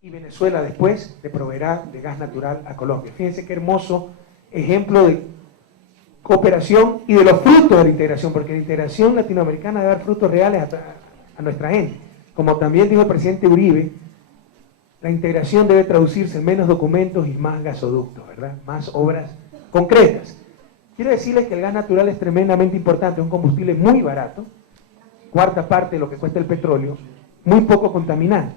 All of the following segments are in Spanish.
y Venezuela después le proveerá de gas natural a Colombia. Fíjense qué hermoso ejemplo de cooperación y de los frutos de la integración, porque la integración latinoamericana debe dar frutos reales a nuestra gente. Como también dijo el presidente Uribe, la integración debe traducirse en menos documentos y más gasoductos, ¿verdad? Más obras concretas. Quiero decirles que el gas natural es tremendamente importante, es un combustible muy barato, cuarta parte de lo que cuesta el petróleo, muy poco contaminante.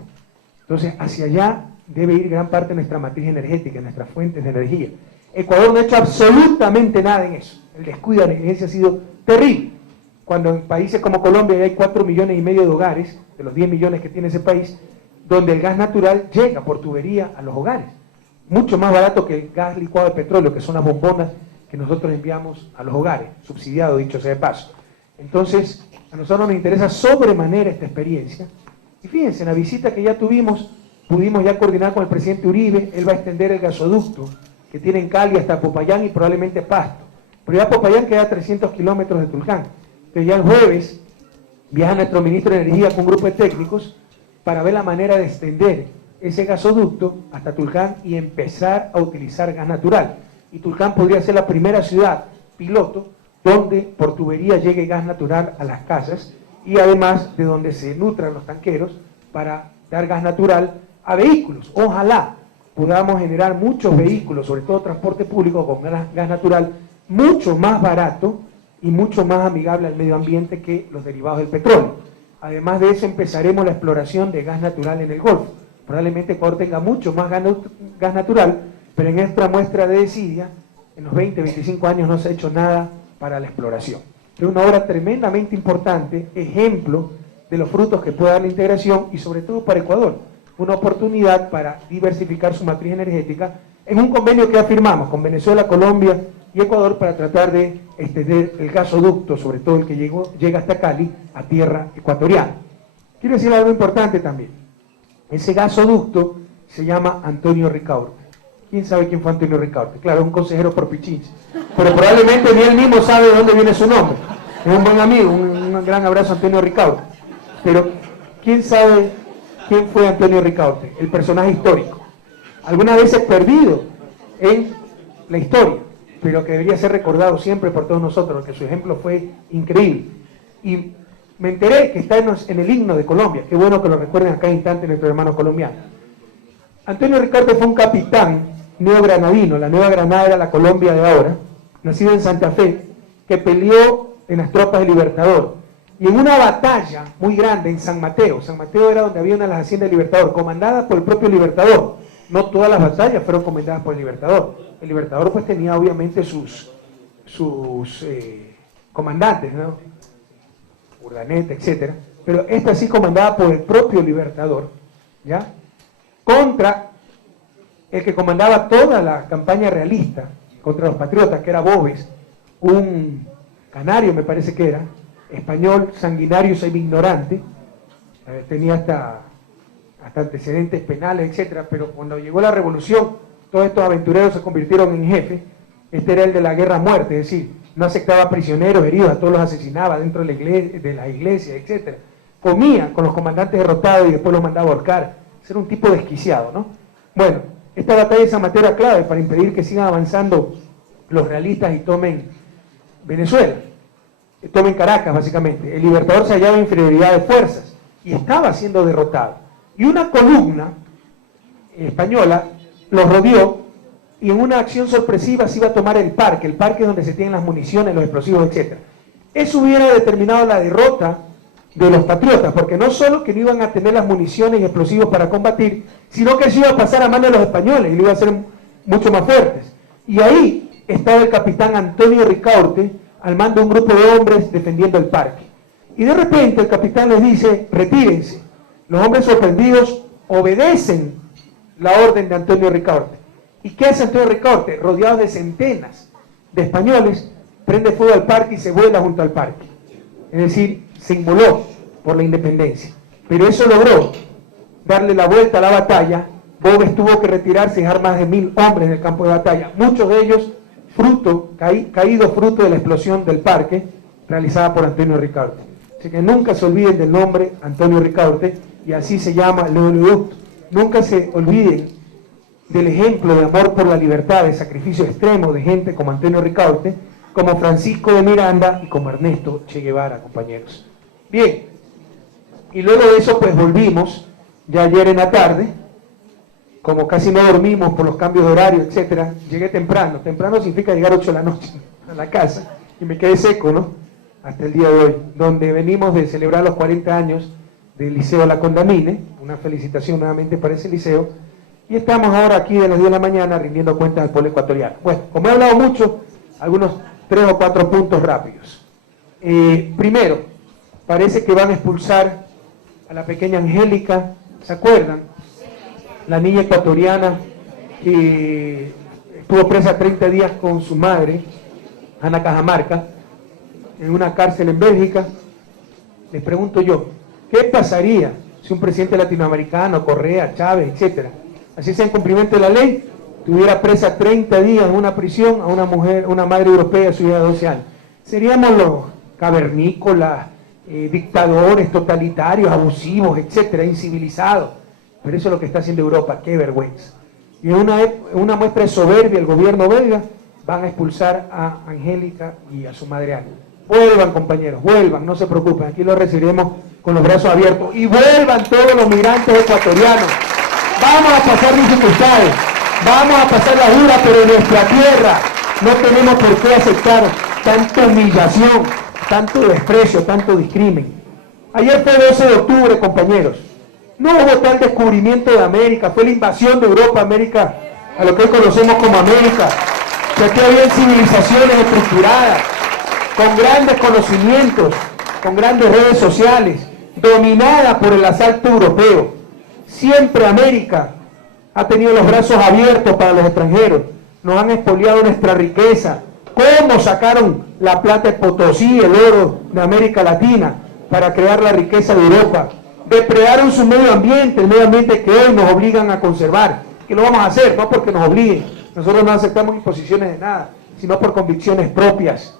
Entonces, hacia allá debe ir gran parte de nuestra matriz energética, nuestras fuentes de energía. Ecuador no ha hecho absolutamente nada en eso. El descuido de la negligencia ha sido terrible. Cuando en países como Colombia ya hay 4,5 millones de hogares, de los 10 millones que tiene ese país, donde el gas natural llega por tubería a los hogares. Mucho más barato que el gas licuado de petróleo, que son las bombonas que nosotros enviamos a los hogares, subsidiado, dicho sea de paso. Entonces, a nosotros nos interesa sobremanera esta experiencia. Y fíjense, en la visita que ya tuvimos, pudimos ya coordinar con el presidente Uribe, él va a extender el gasoducto que tiene en Cali hasta Popayán y probablemente Pasto. Pero ya Popayán queda a 300 kilómetros de Tulcán. Entonces ya el jueves viaja nuestro ministro de Energía con un grupo de técnicos para ver la manera de extender ese gasoducto hasta Tulcán y empezar a utilizar gas natural. Y Tulcán podría ser la primera ciudad piloto donde por tubería llegue gas natural a las casas y además de donde se nutran los tanqueros para dar gas natural a vehículos. Ojalá podamos generar muchos vehículos, sobre todo transporte público con gas natural, mucho más barato y mucho más amigable al medio ambiente que los derivados del petróleo. Además de eso, empezaremos la exploración de gas natural en el Golfo. Probablemente Ecuador tenga mucho más gas natural, pero en esta muestra de desidia, en los 20, 25 años no se ha hecho nada para la exploración. Es una obra tremendamente importante, ejemplo de los frutos que puede dar la integración y sobre todo para Ecuador, una oportunidad para diversificar su matriz energética en un convenio que afirmamos con Venezuela, Colombia y Ecuador para tratar de extender el gasoducto, sobre todo el que llega hasta Cali, a tierra ecuatoriana. Quiero decir algo importante también. Ese gasoducto se llama Antonio Ricaurte. ¿Quién sabe quién fue Antonio Ricaurte? Claro, un consejero por Pichincha. Pero probablemente ni él mismo sabe de dónde viene su nombre. Es un buen amigo, un gran abrazo a Antonio Ricaurte. Pero, ¿quién sabe quién fue Antonio Ricaurte? El personaje histórico. Algunas veces perdido en la historia, pero que debería ser recordado siempre por todos nosotros, porque su ejemplo fue increíble. Y me enteré que está en el himno de Colombia. Qué bueno que lo recuerden acá instante nuestros hermanos colombianos. Antonio Ricaurte fue un capitán neogranadino, la Nueva Granada era la Colombia de ahora, nacido en Santa Fe, que peleó en las tropas del Libertador. Y en una batalla muy grande en San Mateo era donde había una de las haciendas del Libertador, comandada por el propio Libertador. No todas las batallas fueron comandadas por el Libertador. El Libertador pues tenía obviamente sus comandantes, ¿no? Urdaneta, etc. Pero esta sí comandada por el propio Libertador, ¿ya? Contra el que comandaba toda la campaña realista contra los patriotas, que era Boves, un canario me parece que era, español, sanguinario, semi-ignorante, tenía hasta antecedentes penales, etc. Pero cuando llegó la revolución, todos estos aventureros se convirtieron en jefe. Este era el de la guerra a muerte, es decir, no aceptaba prisioneros, heridos, a todos los asesinaba dentro de la iglesia, etc. Comía con los comandantes derrotados y después los mandaba a ahorcar. Era un tipo desquiciado, ¿no? Bueno, esta batalla de San Mateo era clave para impedir que sigan avanzando los realistas y tomen Venezuela, tomen Caracas básicamente. El Libertador se hallaba en inferioridad de fuerzas y estaba siendo derrotado. Y una columna española los rodeó y en una acción sorpresiva se iba a tomar el parque es donde se tienen las municiones, los explosivos, etc. Eso hubiera determinado la derrota de los patriotas, porque no solo que no iban a tener las municiones y explosivos para combatir, sino que eso iba a pasar a manos de los españoles y lo iba a hacer mucho más fuertes. Y ahí estaba el capitán Antonio Ricaurte al mando de un grupo de hombres defendiendo el parque. Y de repente el capitán les dice, retírense. Los hombres sorprendidos obedecen la orden de Antonio Ricaurte. ¿Y qué hace Antonio Ricaurte? Rodeado de centenas de españoles, prende fuego al parque y se vuela junto al parque. Es decir, se inmoló por la independencia. Pero eso logró darle la vuelta a la batalla. Boves tuvo que retirarse y dejar más de 1000 hombres en el campo de batalla, muchos de ellos caídos fruto de la explosión del parque realizada por Antonio Ricaurte. Así que nunca se olviden del nombre Antonio Ricaurte, y así se llama el oleoducto nunca se olviden del ejemplo de amor por la libertad, de sacrificio extremo de gente como Antonio Ricaurte, como Francisco de Miranda y como Ernesto Che Guevara, compañeros. Bien, y luego de eso pues volvimos, ya ayer en la tarde, como casi no dormimos por los cambios de horario, etcétera, llegué temprano. Temprano significa llegar 8 de la noche a la casa y me quedé seco, ¿no? Hasta el día de hoy, donde venimos de celebrar los 40 años del Liceo La Condamine, una felicitación nuevamente para ese liceo, y estamos ahora aquí de las 10 de la mañana rindiendo cuentas al pueblo ecuatoriano. Bueno, como he hablado mucho, algunos 3 o 4 puntos rápidos. Primero, parece que van a expulsar a la pequeña Angélica, ¿se acuerdan? La niña ecuatoriana que estuvo presa 30 días con su madre, Ana Cajamarca, en una cárcel en Bélgica. Les pregunto yo, ¿qué pasaría si un presidente latinoamericano, Correa, Chávez, etcétera, así sea en cumplimiento de la ley, tuviera presa 30 días en una prisión a una mujer, una madre europea, su hija de 12 años? Seríamos los cavernícolas, dictadores, totalitarios, abusivos, etcétera, incivilizados. Pero eso es lo que está haciendo Europa, qué vergüenza. Y en una muestra de soberbia, el gobierno belga van a expulsar a Angélica y a su madre Ana. Vuelvan, compañeros, vuelvan, no se preocupen, aquí los recibiremos con los brazos abiertos. Y vuelvan todos los migrantes ecuatorianos. Vamos a pasar dificultades, vamos a pasar la dura, pero en nuestra tierra no tenemos por qué aceptar tanta humillación, tanto desprecio, tanto discrimen. Ayer fue 12 de octubre, compañeros. No hubo tal descubrimiento de América, fue la invasión de Europa a América, a lo que hoy conocemos como América. Que aquí había civilizaciones estructuradas, con grandes conocimientos, con grandes redes sociales, dominadas por el asalto europeo. Siempre América ha tenido los brazos abiertos para los extranjeros. Nos han expoliado nuestra riqueza. ¿Cómo sacaron la plata de Potosí, el oro de América Latina para crear la riqueza de Europa? Depredaron su medio ambiente, el medio ambiente que hoy nos obligan a conservar. Que lo vamos a hacer, no porque nos obliguen. Nosotros no aceptamos imposiciones de nada, sino por convicciones propias.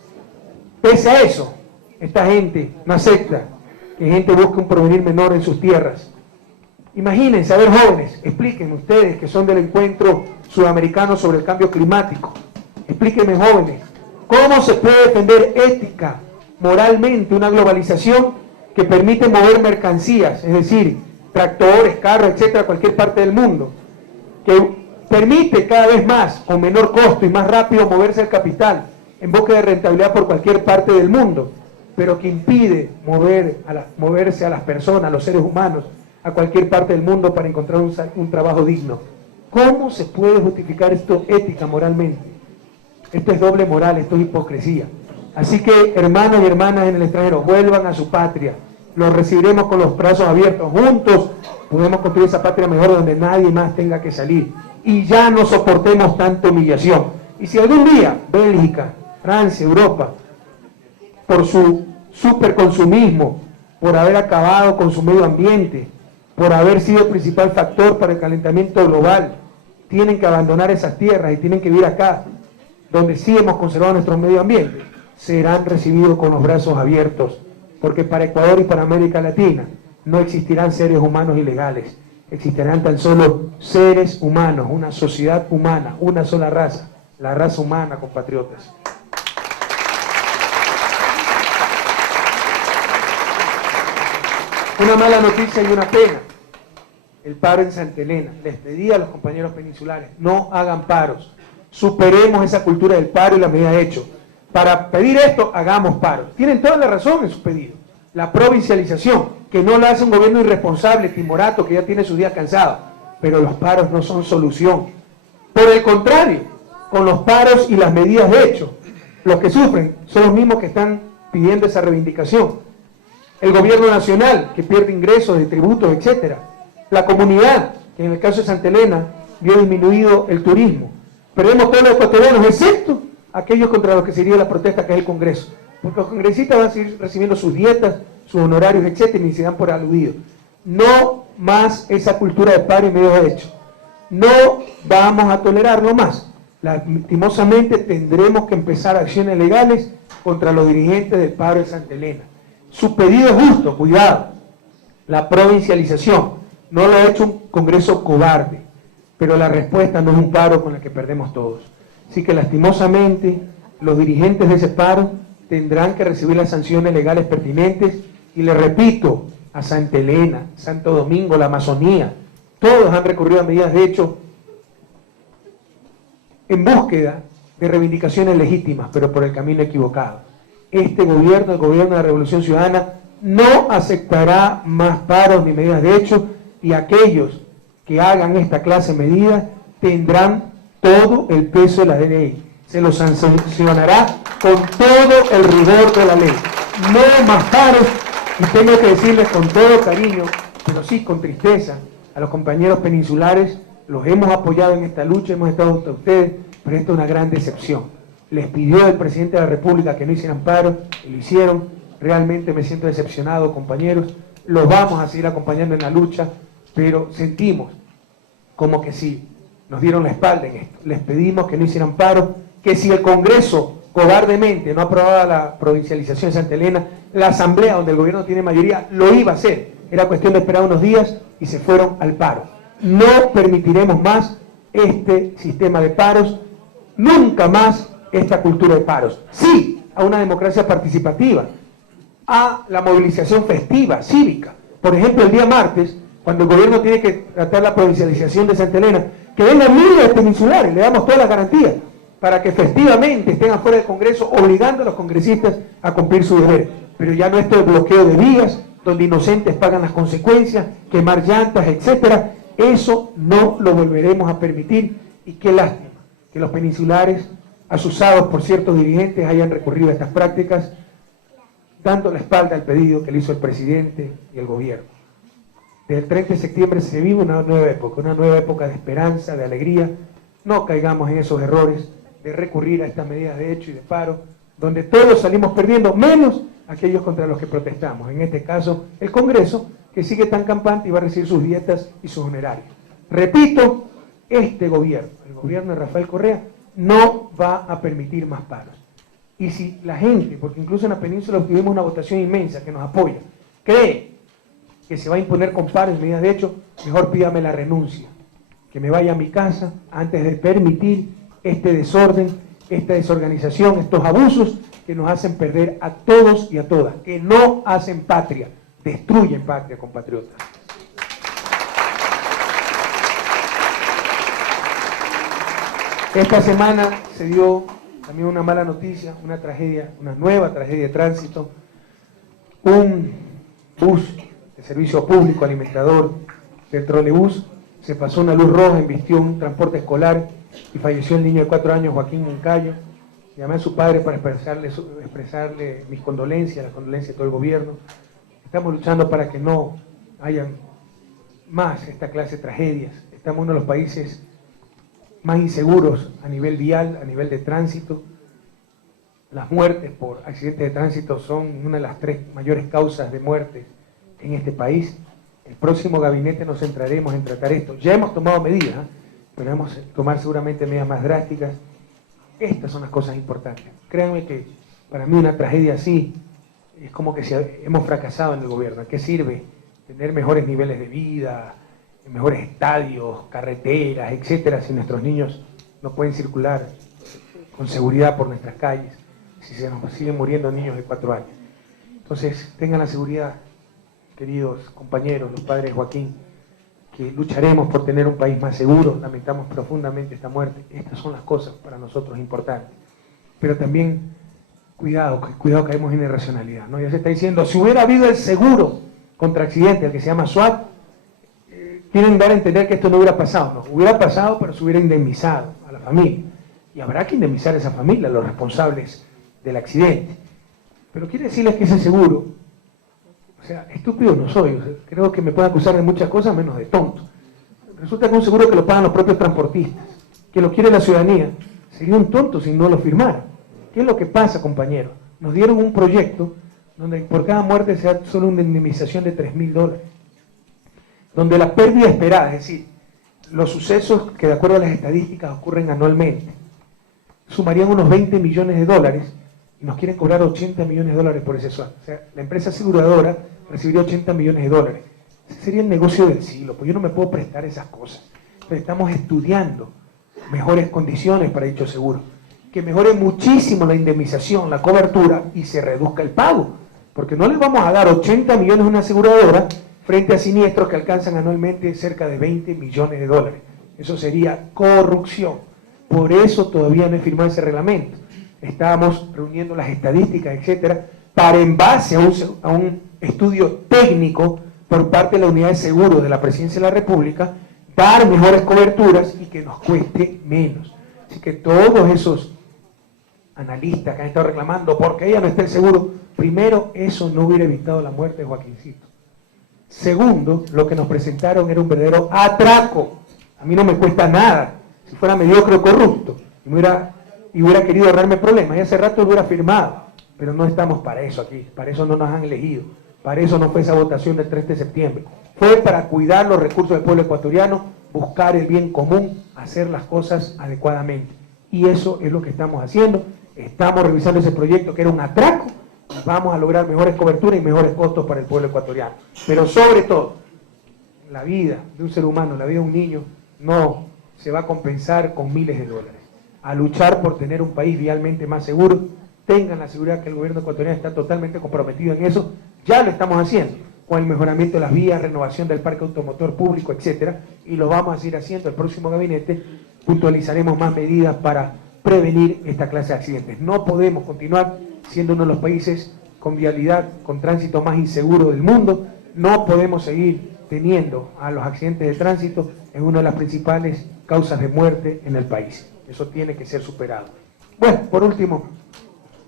Pese a eso, esta gente no acepta que gente busque un porvenir menor en sus tierras. Imagínense, a ver, jóvenes, explíquenme ustedes que son del encuentro sudamericano sobre el cambio climático. Explíquenme, jóvenes, ¿cómo se puede defender ética, moralmente, una globalización que permite mover mercancías, es decir, tractores, carros, etcétera, a cualquier parte del mundo, que permite cada vez más, con menor costo y más rápido, moverse el capital en busca de rentabilidad por cualquier parte del mundo, pero que impide moverse a las personas, a los seres humanos, a cualquier parte del mundo para encontrar un trabajo digno? ¿Cómo se puede justificar esto ética, moralmente? Esto es doble moral, esto es hipocresía. Así que, hermanos y hermanas en el extranjero, vuelvan a su patria. Los recibiremos con los brazos abiertos. Juntos podemos construir esa patria mejor donde nadie más tenga que salir. Y ya no soportemos tanta humillación. Y si algún día Bélgica, Francia, Europa, por su superconsumismo, por haber acabado con su medio ambiente, por haber sido el principal factor para el calentamiento global, tienen que abandonar esas tierras y tienen que vivir acá, donde sí hemos conservado nuestro medio ambiente, serán recibidos con los brazos abiertos, porque para Ecuador y para América Latina no existirán seres humanos ilegales, existirán tan solo seres humanos, una sociedad humana, una sola raza, la raza humana, compatriotas. Una mala noticia y una pena, el paro en Santa Elena. Les pedí a los compañeros peninsulares, no hagan paros, superemos esa cultura del paro y la medida de hecho. Para pedir esto, hagamos paro. Tienen toda la razón en su pedido. La provincialización, que no lo hace un gobierno irresponsable, timorato, que ya tiene sus días cansados. Pero los paros no son solución. Por el contrario, con los paros y las medidas de hecho, los que sufren son los mismos que están pidiendo esa reivindicación. El gobierno nacional, que pierde ingresos de tributos, etc. La comunidad, que en el caso de Santa Elena, vio disminuido el turismo. Perdemos todos los ecuatorianos, excepto aquellos contra los que sería la protesta, que es el Congreso. Porque los congresistas van a seguir recibiendo sus dietas, sus honorarios, etcétera, y se dan por aludidos. No más esa cultura de paro y medios de hecho. No vamos a tolerarlo más. Lastimosamente tendremos que empezar acciones legales contra los dirigentes del paro de Santa Elena. Su pedido es justo, cuidado. La provincialización, No lo ha hecho un Congreso cobarde, pero la respuesta no es un paro con el que perdemos todos. Así que lastimosamente los dirigentes de ese paro tendrán que recibir las sanciones legales pertinentes y le repito, a Santa Elena, Santo Domingo, la Amazonía, todos han recurrido a medidas de hecho en búsqueda de reivindicaciones legítimas, pero por el camino equivocado. Este gobierno, el gobierno de la Revolución Ciudadana, no aceptará más paros ni medidas de hecho, y aquellos que hagan esta clase de medidas tendrán todo el peso de la ley. Se los sancionará con todo el rigor de la ley. No más paros, y tengo que decirles con todo cariño, pero sí con tristeza, a los compañeros peninsulares, los hemos apoyado en esta lucha, hemos estado junto a ustedes, pero esta es una gran decepción. Les pidió el presidente de la República que no hicieran paro, y lo hicieron. Realmente me siento decepcionado, compañeros. Los vamos a seguir acompañando en la lucha, pero sentimos como que sí, nos dieron la espalda en esto. Les pedimos que no hicieran paro, que si el Congreso cobardemente no aprobaba la provincialización de Santa Elena, la Asamblea, donde el gobierno tiene mayoría, lo iba a hacer. Era cuestión de esperar unos días y se fueron al paro. No permitiremos más este sistema de paros, nunca más esta cultura de paros. Sí, a una democracia participativa, a la movilización festiva, cívica. Por ejemplo, el día martes, cuando el gobierno tiene que tratar la provincialización de Santa Elena, que vengan miles de peninsulares, le damos todas las garantías, para que festivamente estén afuera del Congreso, obligando a los congresistas a cumplir su deber. Pero ya no esto de bloqueo de vías, donde inocentes pagan las consecuencias, quemar llantas, etcétera, eso no lo volveremos a permitir, y qué lástima que los peninsulares, asusados por ciertos dirigentes, hayan recurrido a estas prácticas, dando la espalda al pedido que le hizo el presidente y el gobierno. Desde el 30 de septiembre se vive una nueva época de esperanza, de alegría. No caigamos en esos errores de recurrir a estas medidas de hecho y de paro, donde todos salimos perdiendo, menos aquellos contra los que protestamos. En este caso, el Congreso, que sigue tan campante y va a recibir sus dietas y sus honorarios. Repito, este gobierno, el gobierno de Rafael Correa, no va a permitir más paros. Y si la gente, porque incluso en la península obtuvimos una votación inmensa que nos apoya, cree que se va a imponer con paros y medidas de hecho, mejor pídame la renuncia, que me vaya a mi casa antes de permitir este desorden, esta desorganización, estos abusos que nos hacen perder a todos y a todas, que no hacen patria, destruyen patria, compatriotas. Esta semana se dio también una mala noticia, una tragedia, una nueva tragedia de tránsito. Un bus de servicio público alimentador del trolebús se pasó una luz roja, embistió un transporte escolar y falleció el niño de 4 años, Joaquín Moncayo. Llamé a su padre para expresarle mis condolencias, las condolencias de todo el gobierno. Estamos luchando para que no hayan más esta clase de tragedias. Estamos en uno de los países más inseguros a nivel vial, a nivel de tránsito. Las muertes por accidentes de tránsito son una de las 3 mayores causas de muerte en este país. El próximo gabinete nos centraremos en tratar esto. Ya hemos tomado medidas, pero vamos a tomar seguramente medidas más drásticas. Estas son las cosas importantes. Créanme que para mí una tragedia así es como que hemos fracasado en el gobierno. ¿A qué sirve tener mejores niveles de vida, mejores estadios, carreteras, etcétera, si nuestros niños no pueden circular con seguridad por nuestras calles, si se nos siguen muriendo niños de 4 años? Entonces, tengan la seguridad, queridos compañeros, los padres de Joaquín, que lucharemos por tener un país más seguro. Lamentamos profundamente esta muerte. Estas son las cosas para nosotros importantes. Pero también, cuidado caemos en irracionalidad, ¿no? Ya se está diciendo, si hubiera habido el seguro contra accidentes, el que se llama SWAT, quieren dar a entender que esto no hubiera pasado. No, hubiera pasado, pero se hubiera indemnizado a la familia. Y habrá que indemnizar a esa familia, a los responsables del accidente. Pero quiere decirles que ese seguro, o sea, estúpido no soy, o sea, creo que me pueden acusar de muchas cosas menos de tonto. Resulta que un seguro que lo pagan los propios transportistas, que lo quiere la ciudadanía, sería un tonto si no lo firmara. ¿Qué es lo que pasa, compañeros? Nos dieron un proyecto donde por cada muerte se da solo una indemnización de $3.000, donde la pérdida esperada, es decir, los sucesos que de acuerdo a las estadísticas ocurren anualmente, sumarían unos $20 millones y nos quieren cobrar $80 millones por ese SWAT. O sea, la empresa aseguradora recibiría $80 millones. Ese sería el negocio del siglo, pues yo no me puedo prestar esas cosas. Entonces estamos estudiando mejores condiciones para dicho seguro, que mejore muchísimo la indemnización, la cobertura y se reduzca el pago, porque no le vamos a dar 80 millones a una aseguradora frente a siniestros que alcanzan anualmente cerca de 20 millones de dólares. Eso sería corrupción. Por eso todavía no he firmado ese reglamento. Estábamos reuniendo las estadísticas, etcétera, para en base a un estudio técnico por parte de la Unidad de Seguros de la Presidencia de la República, dar mejores coberturas y que nos cueste menos. Así que todos esos analistas que han estado reclamando porque ella no está el seguro, primero, eso no hubiera evitado la muerte de Joaquincito. Segundo, lo que nos presentaron era un verdadero atraco. A mí no me cuesta nada. Si fuera mediocre o corrupto y hubiera querido ahorrarme problemas, y hace rato lo hubiera firmado. Pero no estamos para eso aquí, para eso no nos han elegido, para eso no fue esa votación del 3 de septiembre. Fue para cuidar los recursos del pueblo ecuatoriano, buscar el bien común, hacer las cosas adecuadamente. Y eso es lo que estamos haciendo. Estamos revisando ese proyecto que era un atraco. Vamos a lograr mejores coberturas y mejores costos para el pueblo ecuatoriano. Pero sobre todo, la vida de un ser humano, la vida de un niño, no se va a compensar con miles de dólares. A luchar por tener un país vialmente más seguro, tengan la seguridad que el gobierno ecuatoriano está totalmente comprometido en eso. Ya lo estamos haciendo, con el mejoramiento de las vías, renovación del parque automotor público, etcétera, y lo vamos a seguir haciendo. El próximo gabinete puntualizaremos más medidas para prevenir esta clase de accidentes. No podemos continuar siendo uno de los países con vialidad, con tránsito más inseguro del mundo. No podemos seguir teniendo a los accidentes de tránsito en una de las principales causas de muerte en el país. Eso tiene que ser superado. Bueno, por último,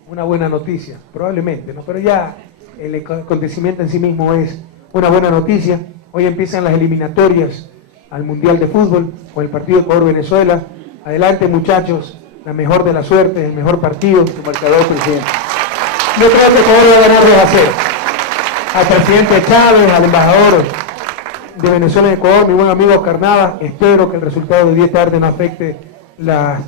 una buena noticia, probablemente, ¿no? Pero ya el acontecimiento en sí mismo es una buena noticia. Hoy empiezan las eliminatorias al Mundial de Fútbol con el partido Ecuador-Venezuela. Adelante, muchachos, la mejor de la suerte, el mejor partido. Su marcador, presidente. Yo creo que Ecuador va a ganar 2-0. Al presidente Chávez, al embajador de Venezuela en Ecuador, mi buen amigo Oscar Nava, espero que el resultado de 10 tarde no afecte las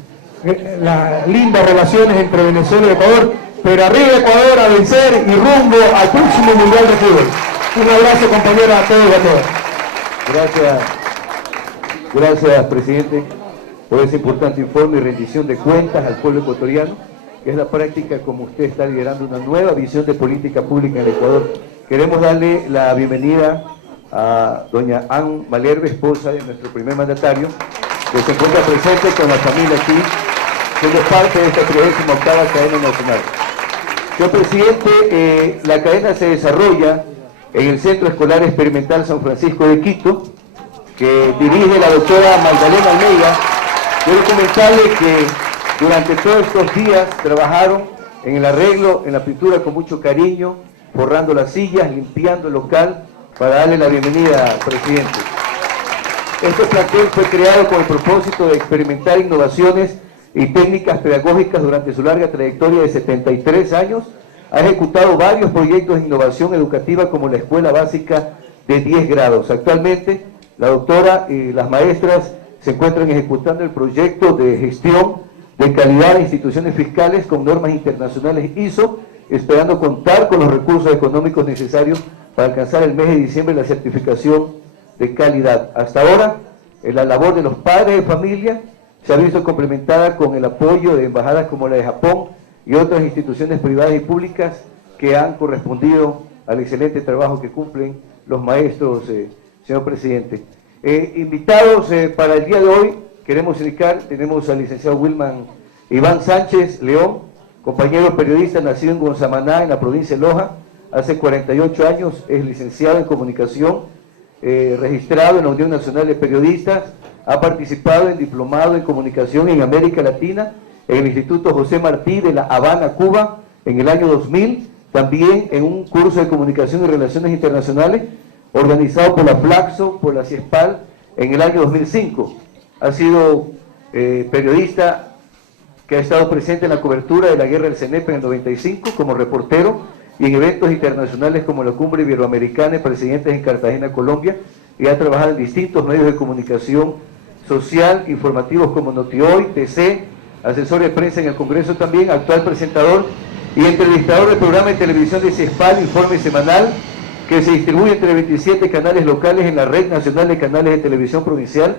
lindas relaciones entre Venezuela y Ecuador, pero arriba Ecuador a vencer y rumbo al próximo Mundial de Fútbol. Un abrazo, compañera, a todos y a todas. Gracias, presidente, por ese importante informe y rendición de cuentas al pueblo ecuatoriano, que es la práctica como usted está liderando una nueva visión de política pública en el Ecuador. Queremos darle la bienvenida a doña Ann Malherbe, esposa de nuestro primer mandatario, que se encuentra presente con la familia aquí, siendo parte de esta 38ª cadena nacional. Señor presidente, la cadena se desarrolla en el Centro Escolar Experimental San Francisco de Quito, que dirige la doctora Magdalena Almeida. Quiero comentarle que durante todos estos días trabajaron en el arreglo, en la pintura con mucho cariño, forrando las sillas, limpiando el local, para darle la bienvenida, presidente. Este plantel fue creado con el propósito de experimentar innovaciones y técnicas pedagógicas durante su larga trayectoria de 73 años. Ha ejecutado varios proyectos de innovación educativa como la Escuela Básica de 10 grados. Actualmente, la doctora y las maestras se encuentran ejecutando el proyecto de gestión de calidad de instituciones fiscales con normas internacionales ISO, esperando contar con los recursos económicos necesarios para alcanzar el mes de diciembre la certificación de calidad. Hasta ahora, la labor de los padres de familia se ha visto complementada con el apoyo de embajadas como la de Japón y otras instituciones privadas y públicas que han correspondido al excelente trabajo que cumplen los maestros, señor presidente. Invitados para el día de hoy, queremos indicar, tenemos al licenciado Wilman Iván Sánchez León, compañero periodista nacido en Gonzamaná, en la provincia de Loja, hace 48 años, es licenciado en comunicación, registrado en la Unión Nacional de Periodistas, ha participado en diplomado en comunicación en América Latina, en el Instituto José Martí de La Habana, Cuba, en el año 2000, también en un curso de comunicación y relaciones internacionales, organizado por la Flaxo, por la CIESPAL, en el año 2005. Ha sido periodista que ha estado presente en la cobertura de la guerra del CENEP en el 95 como reportero y en eventos internacionales como la Cumbre Iberoamericana y Presidentes en Cartagena, Colombia, y ha trabajado en distintos medios de comunicación social, informativos como Notioy, TC, asesor de prensa en el Congreso también, actual presentador y entrevistador del programa de televisión de CIESPAL, Informe Semanal, que se distribuye entre 27 canales locales en la Red Nacional de Canales de Televisión Provincial,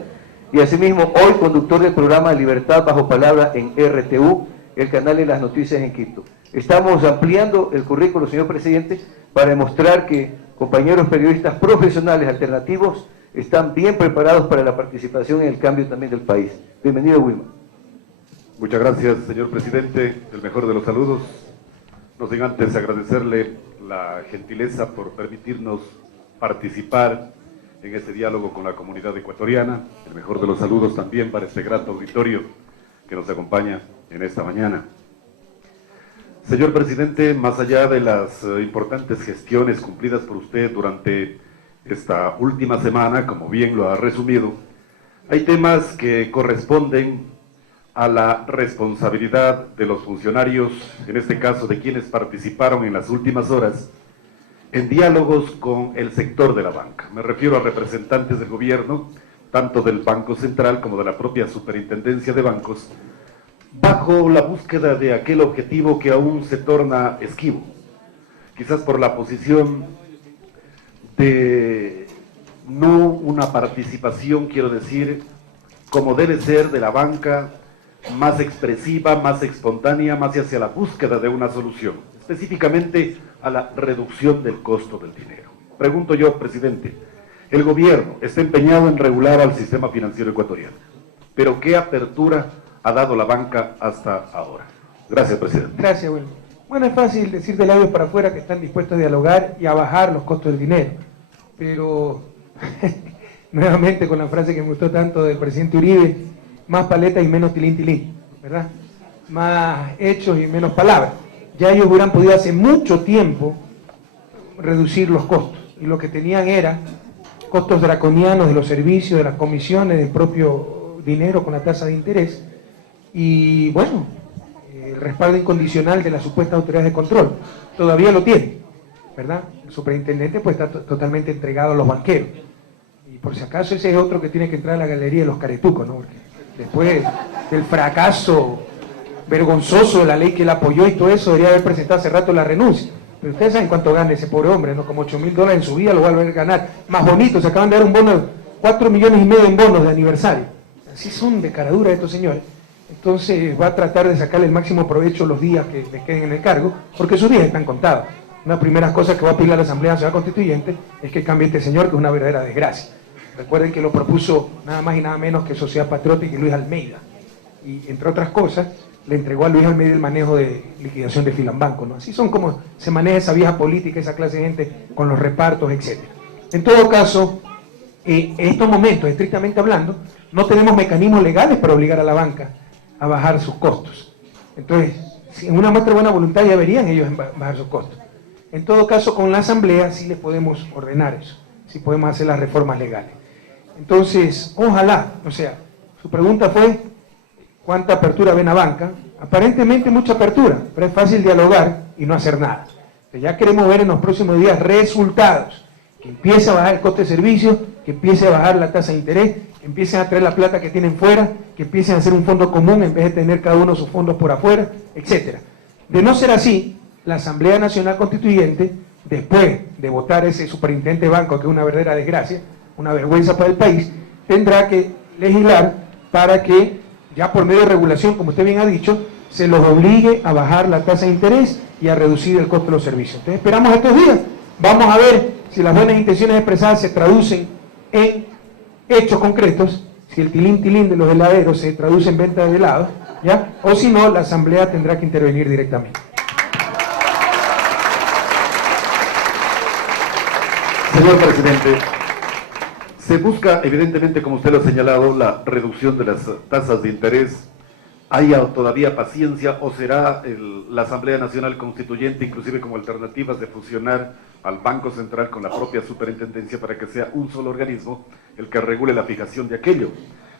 y asimismo hoy conductor del programa Libertad Bajo Palabra en RTU, el canal de las noticias en Quito. Estamos ampliando el currículo, señor presidente, para demostrar que compañeros periodistas profesionales alternativos están bien preparados para la participación en el cambio también del país. Bienvenido, Wilma. Muchas gracias, señor presidente. El mejor de los saludos. No sin antes agradecerle la gentileza por permitirnos participar en este diálogo con la comunidad ecuatoriana. El mejor de los saludos también para este grato auditorio que nos acompaña en esta mañana. Señor presidente, más allá de las importantes gestiones cumplidas por usted durante esta última semana, como bien lo ha resumido, hay temas que corresponden a la responsabilidad de los funcionarios, en este caso de quienes participaron en las últimas horas, en diálogos con el sector de la banca. Me refiero a representantes del gobierno, tanto del Banco Central como de la propia Superintendencia de Bancos, bajo la búsqueda de aquel objetivo que aún se torna esquivo, quizás por la posición de no una participación, quiero decir, como debe ser de la banca, más expresiva, más espontánea, más hacia la búsqueda de una solución, específicamente a la reducción del costo del dinero. Pregunto yo, presidente, el gobierno está empeñado en regular al sistema financiero ecuatoriano, pero ¿qué apertura ha dado la banca hasta ahora? Gracias, presidente. Gracias, Wilma. Bueno, es fácil decir de labios para afuera que están dispuestos a dialogar y a bajar los costos del dinero, pero nuevamente con la frase que me gustó tanto del presidente Uribe, más paletas y menos tilín tilín, ¿verdad? Más hechos y menos palabras. Ya ellos hubieran podido hace mucho tiempo reducir los costos, y lo que tenían era costos draconianos de los servicios, de las comisiones, del propio dinero con la tasa de interés, y bueno, el respaldo incondicional de las supuestas autoridades de control. Todavía lo tiene, ¿verdad? El superintendente pues está totalmente entregado a los banqueros. Y por si acaso ese es otro que tiene que entrar a la galería de los caretucos, ¿no? Porque después del fracaso vergonzoso de la ley que él apoyó y todo eso, debería haber presentado hace rato la renuncia. Pero ustedes saben cuánto gana ese pobre hombre, ¿no? Como $8.000 en su vida lo va a volver a ganar. Más bonito, se acaban de dar un bono de 4,5 millones en bonos de aniversario. Así son de caradura estos señores. Entonces va a tratar de sacarle el máximo provecho los días que le queden en el cargo, porque sus días están contados. Una de las primeras cosas que va a pedir a la Asamblea Nacional Constituyente es que cambie este señor, que es una verdadera desgracia. Recuerden que lo propuso nada más y nada menos que Sociedad Patriótica y Luis Almeida. Y entre otras cosas, le entregó a Luis Almeida el manejo de liquidación de Filambanco, ¿no? Así son como se maneja esa vieja política, esa clase de gente con los repartos, etc. En todo caso, en estos momentos, estrictamente hablando, no tenemos mecanismos legales para obligar a la banca a bajar sus costos. Entonces, si en una muestra de buena voluntad ya verían ellos bajar sus costos. En todo caso, con la Asamblea sí les podemos ordenar eso, sí podemos hacer las reformas legales. Entonces, ojalá, o sea, su pregunta fue, ¿cuánta apertura ven a banca? Aparentemente mucha apertura, pero es fácil dialogar y no hacer nada. Ya queremos ver en los próximos días resultados, que empiece a bajar el coste de servicio, que empiece a bajar la tasa de interés, que empiecen a traer la plata que tienen fuera, que empiecen a hacer un fondo común en vez de tener cada uno sus fondos por afuera, etc. De no ser así, la Asamblea Nacional Constituyente, después de votar ese superintendente de banco, que es una verdadera desgracia, una vergüenza para el país, tendrá que legislar para que, ya por medio de regulación, como usted bien ha dicho, se los obligue a bajar la tasa de interés y a reducir el costo de los servicios. Entonces esperamos estos días, vamos a ver si las buenas intenciones expresadas se traducen en hechos concretos, si el tilín tilín de los heladeros se traduce en venta de helados, ¿ya? O si no, la Asamblea tendrá que intervenir directamente. Señor presidente, se busca, evidentemente, como usted lo ha señalado, la reducción de las tasas de interés. ¿Hay todavía paciencia o será la Asamblea Nacional Constituyente, inclusive como alternativas de fusionar al Banco Central con la propia superintendencia para que sea un solo organismo el que regule la fijación de aquello?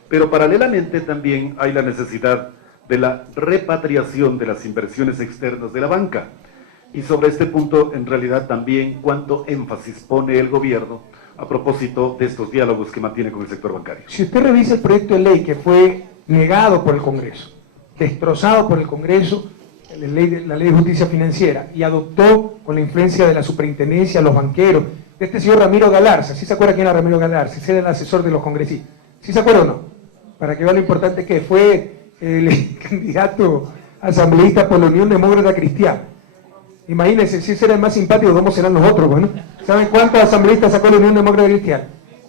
Pero paralelamente también hay la necesidad de la repatriación de las inversiones externas de la banca. Y sobre este punto, en realidad, también cuánto énfasis pone el gobierno a propósito de estos diálogos que mantiene con el sector bancario. Si usted revisa el proyecto de ley que fue negado por el Congreso, destrozado por el Congreso la ley de justicia financiera, y adoptó con la influencia de la superintendencia, los banqueros, de este señor Ramiro Galarza. ¿Sí se acuerda quién era Ramiro Galarza? Ese era el asesor de los congresistas. ¿Sí se acuerda o no? Para que vea lo importante que fue el candidato asambleísta por la Unión Demócrata Cristiana. Imagínense, si ese era el más simpático, ¿cómo serán los otros? Bueno, ¿saben cuántos asambleístas sacó la Unión Demócrata Cristiana?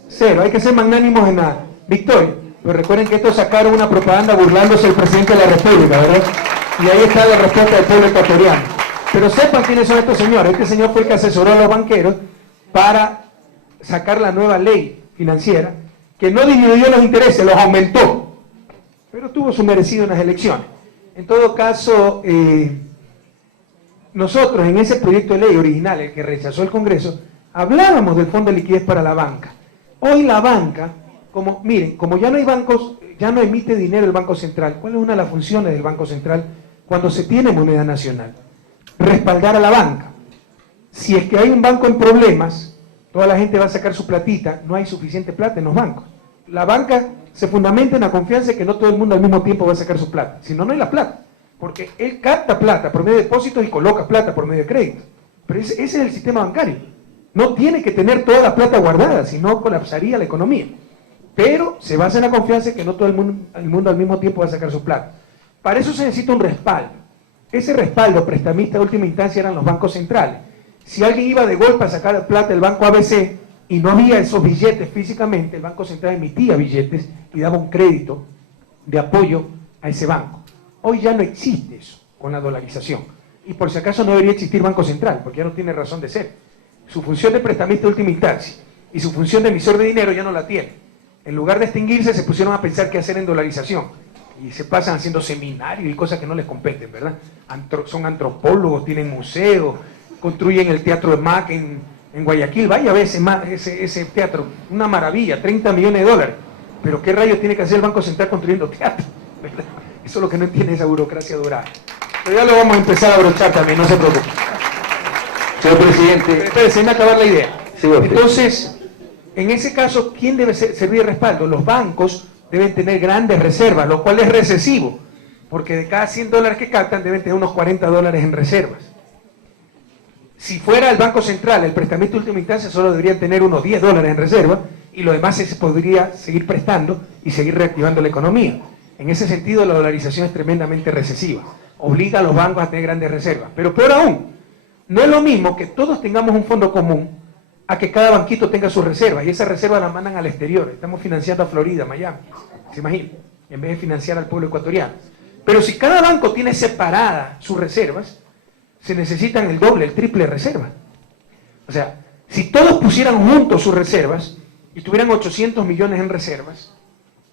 0. Hay que ser magnánimos en la victoria. Pero recuerden que estos sacaron una propaganda burlándose del presidente de la República, ¿verdad? Y ahí está la respuesta del pueblo ecuatoriano. Pero sepan quiénes son estos señores. Este señor fue el que asesoró a los banqueros para sacar la nueva ley financiera, que no disminuyó los intereses, los aumentó, pero tuvo su merecido en las elecciones. En todo caso, nosotros en ese proyecto de ley original, el que rechazó el Congreso, hablábamos del Fondo de Liquidez para la banca. Hoy la banca, miren, como ya no hay bancos, ya no emite dinero el Banco Central. ¿Cuál es una de las funciones del Banco Central cuando se tiene moneda nacional? Respaldar a la banca. Si es que hay un banco en problemas, toda la gente va a sacar su platita, no hay suficiente plata en los bancos. La banca se fundamenta en la confianza de que no todo el mundo al mismo tiempo va a sacar su plata. Si no, no hay la plata. Porque él capta plata por medio de depósitos y coloca plata por medio de créditos. Pero ese es el sistema bancario. No tiene que tener toda la plata guardada, si no colapsaría la economía. Pero se basa en la confianza de que no todo el mundo al mismo tiempo va a sacar su plata. Para eso se necesita un respaldo. Ese respaldo prestamista de última instancia eran los bancos centrales. Si alguien iba de golpe a sacar plata del banco ABC y no había esos billetes físicamente, el Banco Central emitía billetes y daba un crédito de apoyo a ese banco. Hoy ya no existe eso con la dolarización. Y por si acaso no debería existir Banco Central, porque ya no tiene razón de ser. Su función de prestamista de última instancia y su función de emisor de dinero ya no la tiene. En lugar de extinguirse, se pusieron a pensar qué hacer en dolarización. Y se pasan haciendo seminarios y cosas que no les competen, ¿verdad? Son antropólogos, tienen museos, construyen el Teatro de Mac en Guayaquil. Vaya a ver ese teatro, una maravilla, 30 millones de dólares. Pero ¿qué rayos tiene que hacer el Banco Central construyendo teatro? ¿Verdad? Eso es lo que no entiende esa burocracia dorada. Pero ya lo vamos a empezar a abrochar también, no se preocupen. Señor presidente. Espérense, déjame acabar la idea. Sí, entonces, en ese caso, ¿quién debe servir de respaldo? Los bancos deben tener grandes reservas, lo cual es recesivo, porque de cada 100 dólares que captan deben tener unos 40 dólares en reservas. Si fuera el Banco Central, el prestamista de última instancia, solo deberían tener unos 10 dólares en reserva y lo demás se podría seguir prestando y seguir reactivando la economía. En ese sentido, la dolarización es tremendamente recesiva. Obliga a los bancos a tener grandes reservas. Pero peor aún, no es lo mismo que todos tengamos un fondo común a que cada banquito tenga sus reservas y esas reservas las mandan al exterior. Estamos financiando a Florida, Miami, ¿se imaginan? En vez de financiar al pueblo ecuatoriano. Pero si cada banco tiene separadas sus reservas, se necesitan el doble, el triple de reservas. O sea, si todos pusieran juntos sus reservas y tuvieran 800 millones en reservas,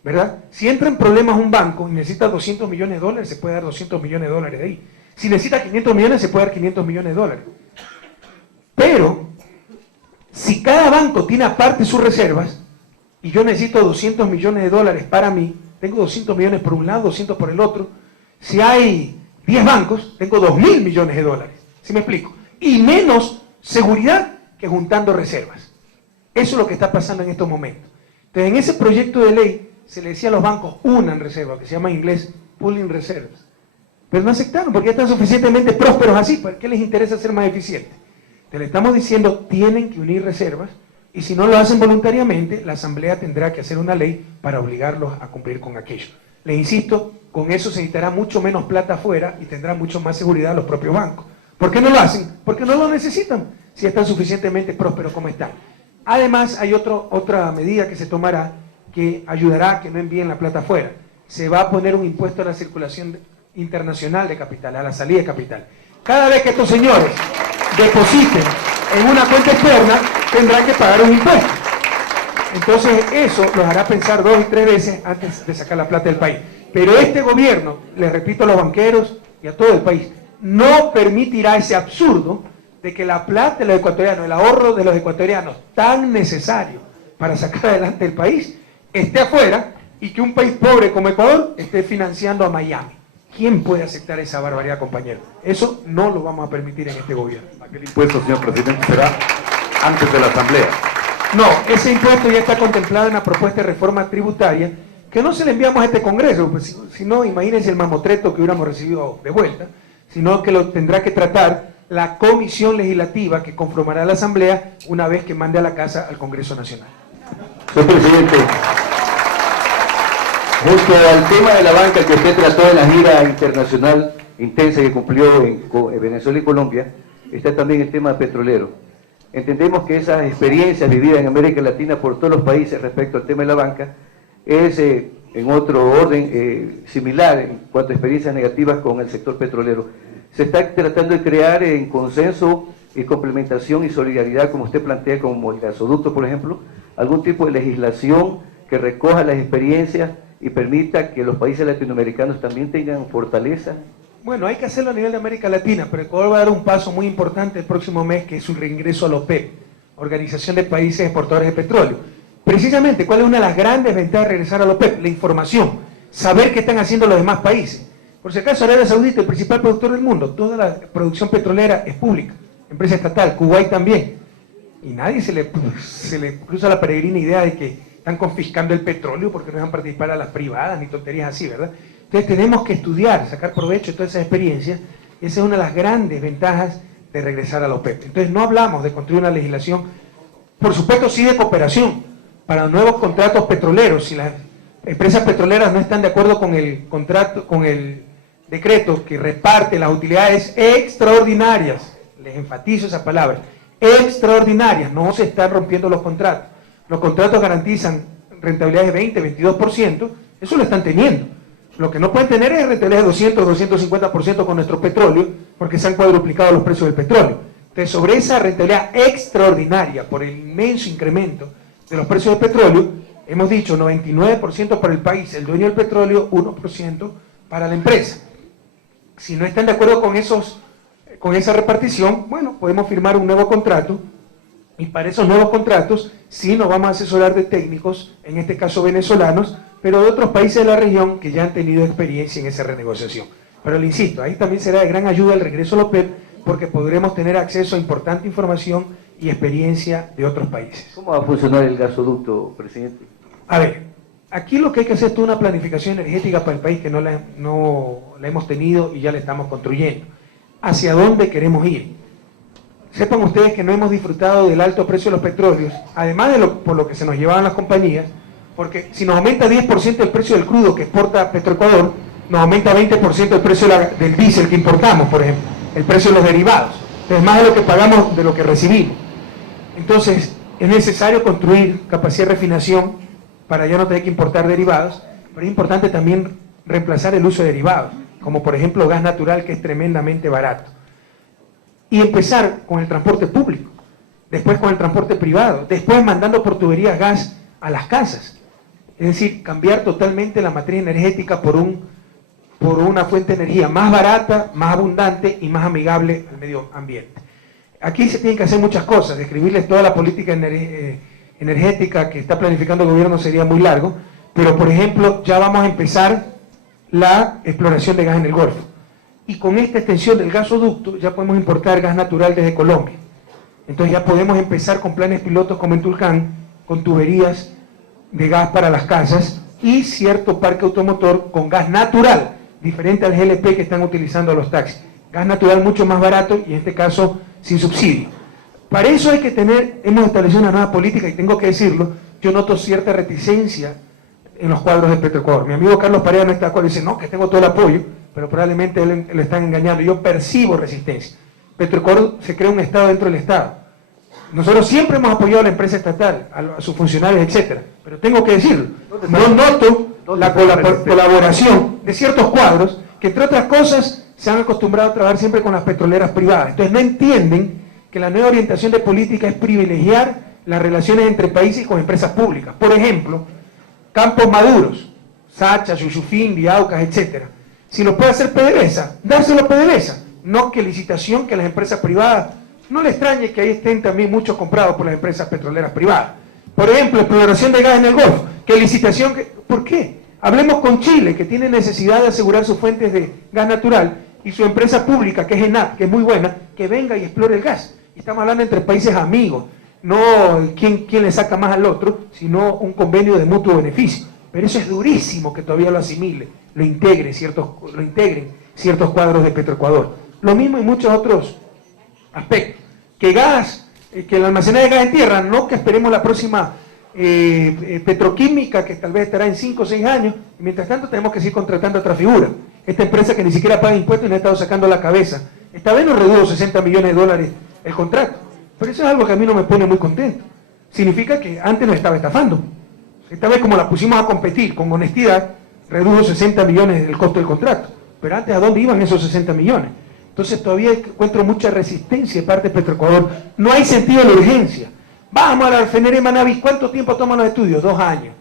¿verdad? Si entra en problemas un banco y necesita 200 millones de dólares, se puede dar 200 millones de dólares de ahí. Si necesita 500 millones, se puede dar 500 millones de dólares. Pero, si cada banco tiene aparte sus reservas, y yo necesito 200 millones de dólares para mí, tengo 200 millones por un lado, 200 por el otro, si hay 10 bancos, tengo 2.000 millones de dólares. ¿Sí me explico? Y menos seguridad que juntando reservas. Eso es lo que está pasando en estos momentos. Entonces, en ese proyecto de ley, se le decía a los bancos, unan reservas, que se llama en inglés pooling reserves. Pero no aceptaron, porque ya están suficientemente prósperos así. ¿Por qué les interesa ser más eficientes? Te le estamos diciendo, tienen que unir reservas, y si no lo hacen voluntariamente, la Asamblea tendrá que hacer una ley para obligarlos a cumplir con aquello. Les insisto, con eso se necesitará mucho menos plata afuera y tendrá mucho más seguridad los propios bancos. ¿Por qué no lo hacen? Porque no lo necesitan, si están suficientemente prósperos como están. Además, hay otra medida que se tomará que ayudará a que no envíen la plata afuera. Se va a poner un impuesto a la circulación internacional de capital, a la salida de capital. Cada vez que estos señores depositen en una cuenta externa, tendrán que pagar un impuesto. Entonces eso los hará pensar 2 y 3 veces antes de sacar la plata del país. Pero este gobierno, les repito a los banqueros y a todo el país, no permitirá ese absurdo de que la plata de los ecuatorianos, el ahorro de los ecuatorianos tan necesario para sacar adelante el país, esté afuera y que un país pobre como Ecuador esté financiando a Miami. ¿Quién puede aceptar esa barbaridad, compañero? Eso no lo vamos a permitir en este gobierno. ¿Aquel impuesto, señor presidente, será antes de la Asamblea? No, ese impuesto ya está contemplado en la propuesta de reforma tributaria, que no se le enviamos a este Congreso, pues, si no, imagínense el mamotreto que hubiéramos recibido de vuelta, sino que lo tendrá que tratar la comisión legislativa que conformará la Asamblea una vez que mande a la casa al Congreso Nacional. Señor presidente, junto al tema de la banca que usted trató en la gira internacional intensa que cumplió en Venezuela y Colombia, está también el tema petrolero. Entendemos que esas experiencias vividas en América Latina por todos los países respecto al tema de la banca es en otro orden similar en cuanto a experiencias negativas con el sector petrolero. Se está tratando de crear en consenso y complementación y solidaridad, como usted plantea, como el gasoducto, por ejemplo, algún tipo de legislación que recoja las experiencias y permita que los países latinoamericanos también tengan fortaleza. Bueno, hay que hacerlo a nivel de América Latina, pero Ecuador va a dar un paso muy importante el próximo mes, que es su reingreso a la OPEP, Organización de Países Exportadores de Petróleo. Precisamente, ¿cuál es una de las grandes ventajas de regresar a la OPEP? La información, saber qué están haciendo los demás países. Por si acaso, Arabia Saudita, el principal productor del mundo, toda la producción petrolera es pública, empresa estatal, Kuwait también. Y nadie se le cruza la peregrina idea de que están confiscando el petróleo porque no dejan participar a las privadas, ni tonterías así, ¿verdad? Entonces tenemos que estudiar, sacar provecho de todas esas experiencias, y esa es una de las grandes ventajas de regresar a la OPEP. Entonces no hablamos de construir una legislación, por supuesto sí de cooperación, para nuevos contratos petroleros. Si las empresas petroleras no están de acuerdo con el contrato, con el decreto que reparte las utilidades extraordinarias, les enfatizo esa palabra, extraordinarias, no se están rompiendo los contratos. Los contratos garantizan rentabilidades de 20-22%, eso lo están teniendo. Lo que no pueden tener es rentabilidades de 200-250% con nuestro petróleo, porque se han cuadruplicado los precios del petróleo. Entonces, sobre esa rentabilidad extraordinaria, por el inmenso incremento de los precios del petróleo, hemos dicho 99% para el país, el dueño del petróleo, 1% para la empresa. Si no están de acuerdo con esa repartición, bueno, podemos firmar un nuevo contrato, y para esos nuevos contratos sí nos vamos a asesorar de técnicos, en este caso venezolanos, pero de otros países de la región que ya han tenido experiencia en esa renegociación. Pero le insisto, ahí también será de gran ayuda el regreso a la OPEP, porque podremos tener acceso a importante información y experiencia de otros países. ¿Cómo va a funcionar el gasoducto, presidente? A ver, aquí lo que hay que hacer es toda una planificación energética para el país que no la hemos tenido y ya la estamos construyendo. ¿Hacia dónde queremos ir? Sepan ustedes que no hemos disfrutado del alto precio de los petróleos, además de por lo que se nos llevaban las compañías, porque si nos aumenta 10% el precio del crudo que exporta Petroecuador, nos aumenta 20% el precio del diésel que importamos, por ejemplo, el precio de los derivados. Entonces, más de lo que pagamos de lo que recibimos. Entonces, es necesario construir capacidad de refinación para ya no tener que importar derivados, pero es importante también reemplazar el uso de derivados, como por ejemplo gas natural, que es tremendamente barato. Y empezar con el transporte público, después con el transporte privado, después mandando por tuberías gas a las casas. Es decir, cambiar totalmente la matriz energética por una fuente de energía más barata, más abundante y más amigable al medio ambiente. Aquí se tienen que hacer muchas cosas, describirles toda la política energética que está planificando el gobierno sería muy largo, pero por ejemplo ya vamos a empezar la exploración de gas en el Golfo. Y con esta extensión del gasoducto ya podemos importar gas natural desde Colombia. Entonces ya podemos empezar con planes pilotos como en Tulcán, con tuberías de gas para las casas y cierto parque automotor con gas natural, diferente al GLP que están utilizando los taxis. Gas natural mucho más barato y en este caso sin subsidio. Para eso hay que hemos establecido una nueva política y tengo que decirlo, yo noto cierta reticencia en los cuadros de Petroecuador. Mi amigo Carlos Paredes no está de acuerdo, dice no, que tengo todo el apoyo, pero probablemente él le están engañando. Yo percibo resistencia. Petroecuador se crea un Estado dentro del Estado. Nosotros siempre hemos apoyado a la empresa estatal, a sus funcionarios, etcétera. Pero tengo que decirlo, no noto la colaboración de ciertos cuadros que, entre otras cosas, se han acostumbrado a trabajar siempre con las petroleras privadas. Entonces no entienden que la nueva orientación de política es privilegiar las relaciones entre países y con empresas públicas. Por ejemplo, campos maduros, Sacha, Chuchufindi, Aucas, etcétera. Si lo puede hacer PDVSA, dárselo a PDVSA. No que licitación, que las empresas privadas. No le extrañe que ahí estén también muchos comprados por las empresas petroleras privadas. Por ejemplo, exploración de gas en el Golfo. ¿Qué licitación? ¿Por qué? Hablemos con Chile, que tiene necesidad de asegurar sus fuentes de gas natural, y su empresa pública, que es ENAP, que es muy buena, que venga y explore el gas. Estamos hablando entre países amigos, no quién le saca más al otro, sino un convenio de mutuo beneficio. Pero eso es durísimo que todavía lo asimile, lo integren ciertos cuadros de Petroecuador. Lo mismo en muchos otros aspectos. Que gas, que el almacenaje de gas en tierra, no que esperemos la próxima petroquímica, que tal vez estará en 5 o 6 años, y mientras tanto tenemos que seguir contratando a otra figura. Esta empresa que ni siquiera paga impuestos y nos ha estado sacando la cabeza. Esta vez nos redujo $60 millones el contrato, pero eso es algo que a mí no me pone muy contento. Significa que antes nos estaba estafando. Esta vez, como la pusimos a competir con honestidad, redujo 60 millones el costo del contrato. Pero antes, ¿a dónde iban esos 60 millones? Entonces todavía encuentro mucha resistencia de parte de Petroecuador. No hay sentido de la urgencia. Vamos a la refinería de Manaví. ¿Cuánto tiempo toman los estudios? 2 años.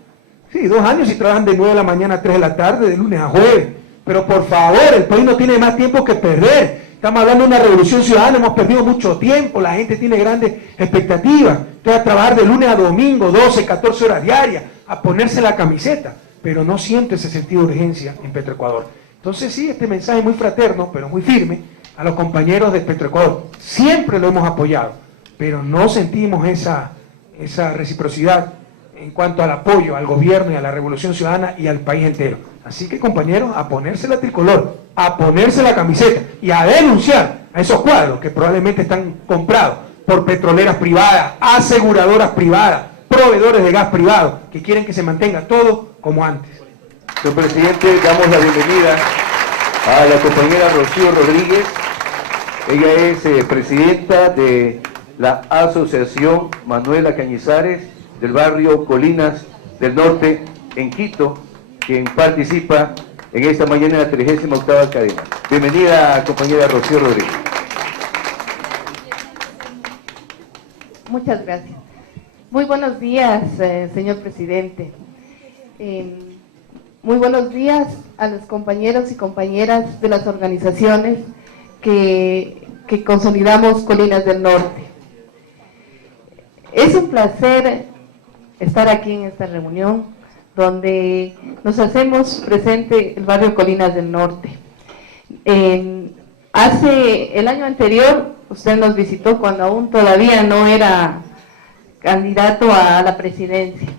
Sí, 2 años si trabajan de 9 de la mañana a 3 de la tarde, de lunes a jueves. Pero por favor, el país no tiene más tiempo que perder. Estamos hablando de una revolución ciudadana, hemos perdido mucho tiempo, la gente tiene grandes expectativas. Entonces a trabajar de lunes a domingo, 12, 14 horas diarias, a ponerse la camiseta. Pero no siento ese sentido de urgencia en Petroecuador. Entonces sí, este mensaje muy fraterno, pero muy firme, a los compañeros de Petroecuador. Siempre lo hemos apoyado, pero no sentimos esa reciprocidad en cuanto al apoyo al gobierno y a la revolución ciudadana y al país entero. Así que, compañeros, a ponerse la tricolor, a ponerse la camiseta y a denunciar a esos cuadros que probablemente están comprados por petroleras privadas, aseguradoras privadas, proveedores de gas privados, que quieren que se mantenga todo como antes. Señor presidente, damos la bienvenida a la compañera Rocío Rodríguez. Ella es presidenta de la Asociación Manuela Cañizares del barrio Colinas del Norte en Quito, quien participa en esta mañana de la 38ª cadena. Bienvenida, compañera Rocío Rodríguez. Muchas gracias. Muy buenos días, señor presidente. Muy buenos días a los compañeros y compañeras de las organizaciones que consolidamos Colinas del Norte. Es un placer estar aquí en esta reunión donde nos hacemos presente el barrio Colinas del Norte. El año anterior usted nos visitó cuando aún todavía no era candidato a la presidencia.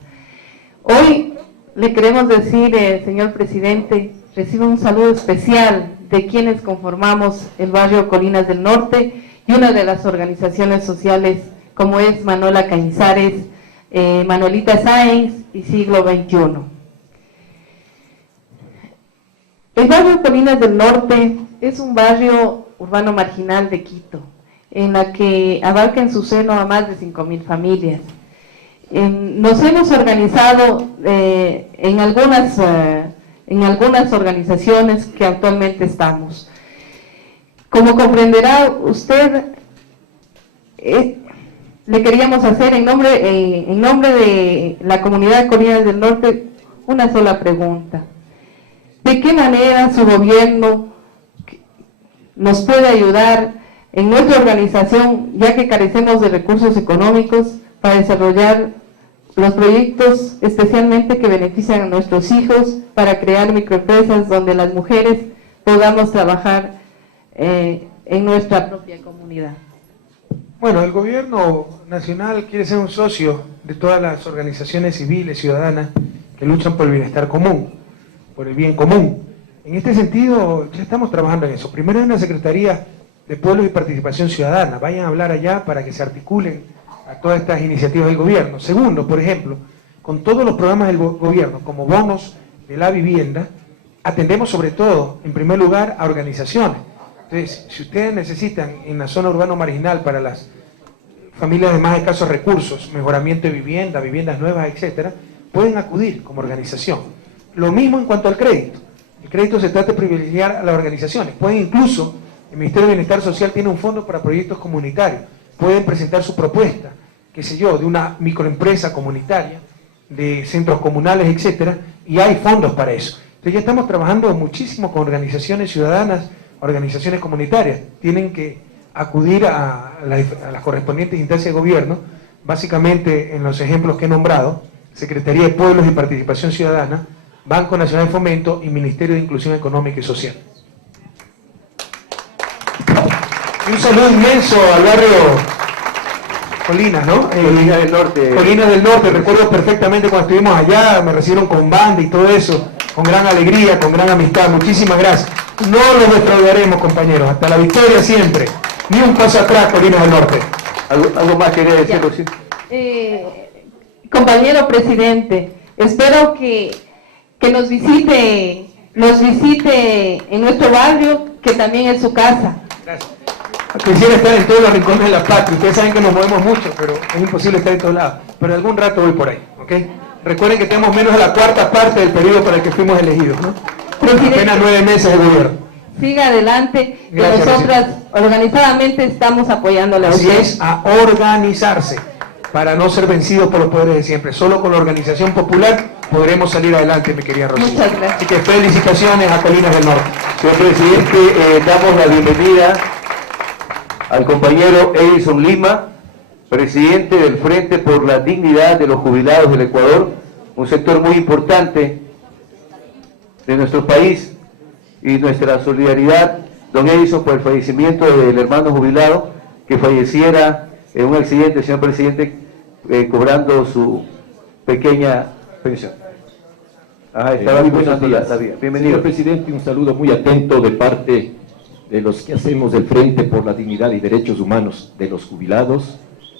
Hoy le queremos decir, señor presidente, reciba un saludo especial de quienes conformamos el barrio Colinas del Norte y una de las organizaciones sociales como es Manuela Cañizares, Manuelita Sáenz y Siglo XXI. El barrio Colinas del Norte es un barrio urbano marginal de Quito, en la que abarca en su seno a más de 5.000 familias. Nos hemos organizado en algunas organizaciones que actualmente estamos. Como comprenderá usted, le queríamos hacer en nombre de la comunidad de Colinas del Norte una sola pregunta. ¿De qué manera su gobierno nos puede ayudar en nuestra organización, ya que carecemos de recursos económicos para desarrollar los proyectos especialmente que benefician a nuestros hijos, para crear microempresas donde las mujeres podamos trabajar en nuestra propia comunidad? Bueno, el gobierno nacional quiere ser un socio de todas las organizaciones civiles, ciudadanas, que luchan por el bienestar común, por el bien común. En este sentido, ya estamos trabajando en eso. Primero hay una Secretaría de Pueblos y Participación Ciudadana. Vayan a hablar allá para que se articulen a todas estas iniciativas del gobierno. Segundo, por ejemplo, con todos los programas del gobierno, como bonos de la vivienda, atendemos sobre todo, en primer lugar, a organizaciones. Entonces, si ustedes necesitan en la zona urbano marginal para las familias de más escasos recursos, mejoramiento de vivienda, viviendas nuevas, etcétera, pueden acudir como organización. Lo mismo en cuanto al crédito. El crédito se trata de privilegiar a las organizaciones. Pueden incluso, el Ministerio de Bienestar Social tiene un fondo para proyectos comunitarios. Pueden presentar su propuesta, qué sé yo, de una microempresa comunitaria, de centros comunales, etcétera, y hay fondos para eso. Entonces ya estamos trabajando muchísimo con organizaciones ciudadanas, organizaciones comunitarias. Tienen que acudir a las correspondientes instancias de gobierno, básicamente en los ejemplos que he nombrado: Secretaría de Pueblos y Participación Ciudadana, Banco Nacional de Fomento y Ministerio de Inclusión Económica y Social. Y un saludo inmenso al barrio Colinas, ¿no? Colinas del Norte. Colinas del Norte, recuerdo perfectamente cuando estuvimos allá, me recibieron con banda y todo eso, con gran alegría, con gran amistad. Muchísimas gracias. No los defraudaremos, compañeros, hasta la victoria siempre. Ni un paso atrás, Colinas del Norte. ¿Algo más quería decir, Rocío? Compañero presidente, espero que nos visite en nuestro barrio, que también es su casa. Gracias. Quisiera estar en todos los rincones de la patria. Ustedes saben que nos movemos mucho, pero es imposible estar en todos lados. Pero algún rato voy por ahí, ¿ok? Recuerden que tenemos menos de la cuarta parte del periodo para el que fuimos elegidos, ¿no? Presidente, apenas 9 meses de gobierno. Siga adelante, que Gracias, nosotras organizadamente estamos apoyándole a Así usted. es, a organizarse para no ser vencidos por los poderes de siempre. Solo con la organización popular podremos salir adelante, mi querida Rocío. Muchas gracias. Así que felicitaciones a Colinas del Norte. Señor presidente, damos la bienvenida al compañero Edison Lima, presidente del Frente por la Dignidad de los Jubilados del Ecuador, un sector muy importante de nuestro país, y nuestra solidaridad, don Edison, por el fallecimiento del hermano jubilado que falleciera en un accidente, señor presidente, cobrando su pequeña pensión. Estaba Muy buenos cruzando días. la vía. Bienvenido. Señor presidente, un saludo muy atento de parte de los que hacemos del Frente por la Dignidad y Derechos Humanos de los jubilados,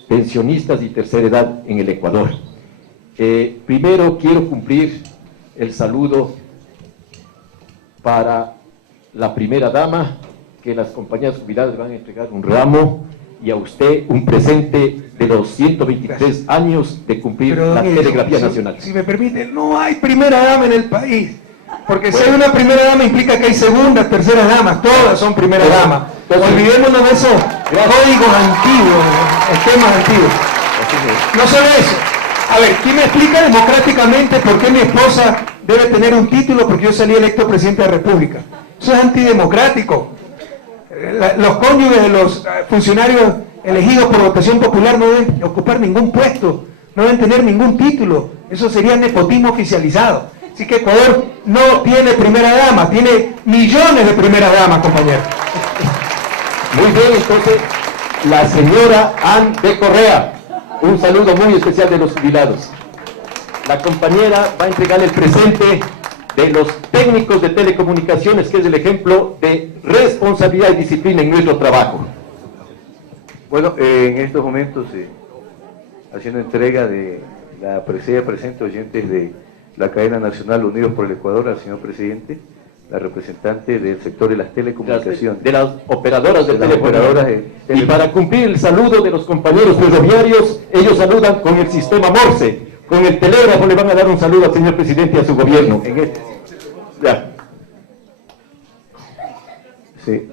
pensionistas y tercera edad en el Ecuador. Primero quiero cumplir el saludo para la primera dama, que las compañías jubiladas van a entregar un ramo, y a usted un presente de los 123 años de cumplir Pero, la don Edison, telegrafía nacional. Si me permite, no hay primera dama en el país. Porque si hay una primera dama implica que hay segundas, terceras damas, todas son primeras damas. Olvidémonos de esos códigos antiguos, esquemas antiguos. No solo eso. A ver, ¿quién me explica democráticamente por qué mi esposa debe tener un título porque yo salí electo presidente de la República? Eso es antidemocrático. Los cónyuges de los funcionarios elegidos por votación popular no deben ocupar ningún puesto, no deben tener ningún título. Eso sería nepotismo oficializado. Así que Ecuador no tiene primera dama, tiene millones de primeras damas, compañeros. Muy bien, entonces, la señora Ann de Correa, un saludo muy especial de los jubilados. La compañera va a entregar el presente de los técnicos de telecomunicaciones, que es el ejemplo de responsabilidad y disciplina en nuestro trabajo. Bueno, en estos momentos, haciendo entrega de la presente oyentes de la cadena nacional Unidos por el Ecuador, al señor presidente, la representante del sector de las telecomunicaciones. De las operadoras de De las telecomunicaciones. operadoras de Y para cumplir el saludo de los compañeros ferroviarios, ellos saludan con el sistema Morse. Con el telégrafo le van a dar un saludo al señor presidente y a su gobierno. Ya. Sí.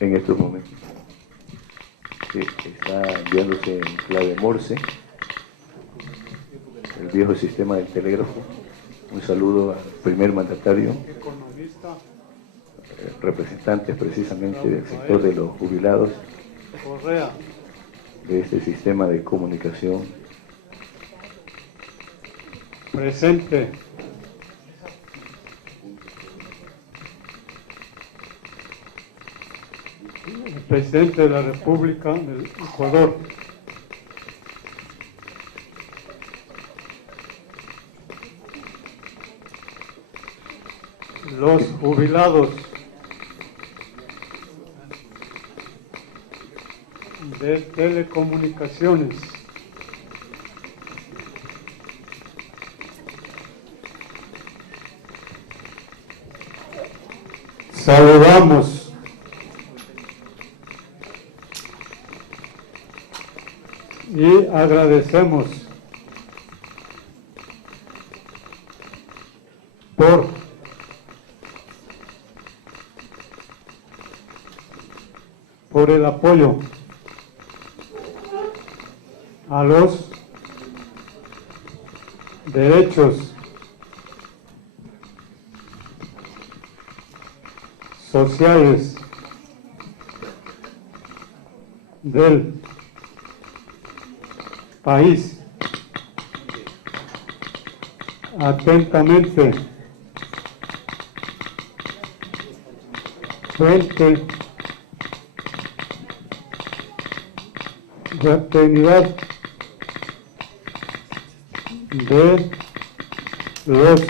En estos momentos. Sí, está enviándose en clave Morse, el viejo sistema del telégrafo. Un saludo al primer mandatario, representantes precisamente del sector de los jubilados, de este sistema de comunicación. Presente. El presidente de la República del Ecuador. Los jubilados de telecomunicaciones. Saludamos y agradecemos por el apoyo a los derechos sociales del país. Atentamente, Frente Fraternidad de los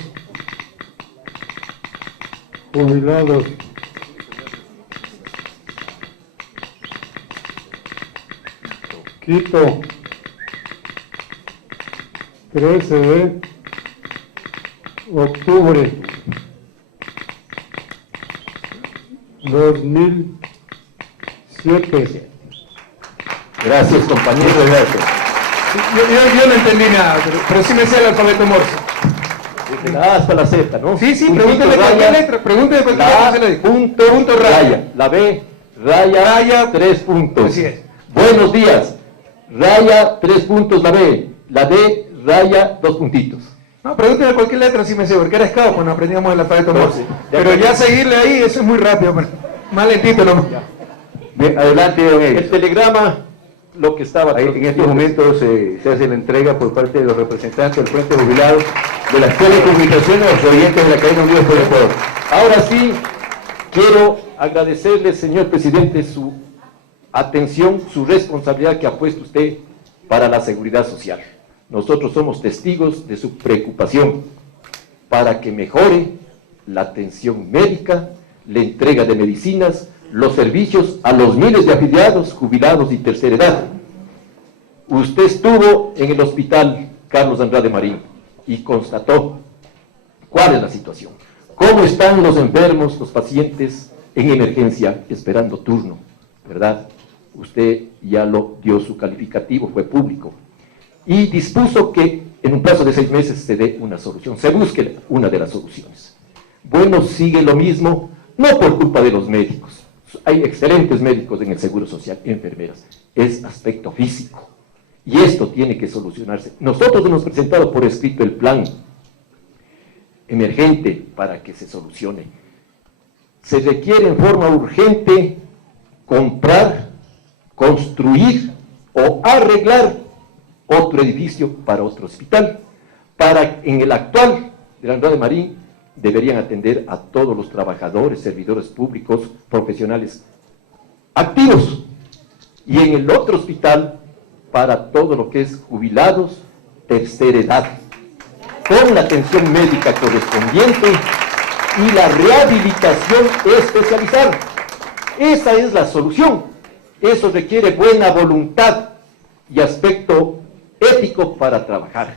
jubilados. Quito, 13 de octubre 2007. Gracias, compañero. Gracias. Yo no entendí nada, pero sí me sé el alfabeto morse. Desde la A hasta la Z, ¿no? Sí, Puntito, pregúnteme cualquier letra, pregúnteme cualquier la letra, A, se le digo. punto, raya. La B, raya, 3 puntos. Así es. Buenos días. Raya, 3 puntos la B. La D, raya, 2 puntitos. No, pregúnteme cualquier letra, sí me sé, porque era escado cuando aprendíamos el alfabeto morse. ya Pero que- ya seguirle ahí, eso es muy rápido, más lentito nomás. Bien, adelante, don El Edison. telegrama, lo que estaba... Ahí, en estos momentos se hace la entrega por parte de los representantes del Frente Jubilado de las telecomunicaciones a los oyentes de la cadena Unidos por el Ecuador. Ahora sí, quiero agradecerle, señor presidente, su atención, su responsabilidad que ha puesto usted para la seguridad social. Nosotros somos testigos de su preocupación para que mejore la atención médica, la entrega de medicinas, los servicios a los miles de afiliados, jubilados y tercera edad. Usted estuvo en el hospital Carlos Andrade Marín y constató cuál es la situación, cómo están los enfermos, los pacientes en emergencia esperando turno, ¿verdad? Usted ya lo dio su calificativo, fue público, y dispuso que en un plazo de 6 meses se dé una solución, se busque una de las soluciones. Bueno, sigue lo mismo, no por culpa de los médicos, hay excelentes médicos en el Seguro Social, enfermeras, es aspecto físico, y esto tiene que solucionarse. Nosotros hemos presentado por escrito el plan emergente para que se solucione. Se requiere en forma urgente comprar, construir o arreglar otro edificio para otro hospital. Para en el actual del Andrade Marín deberían atender a todos los trabajadores, servidores públicos, profesionales activos. Y en el otro hospital para todo lo que es jubilados, tercera edad, con la atención médica correspondiente y la rehabilitación especializada. Esa es la solución. Eso requiere buena voluntad y aspecto ético para trabajar.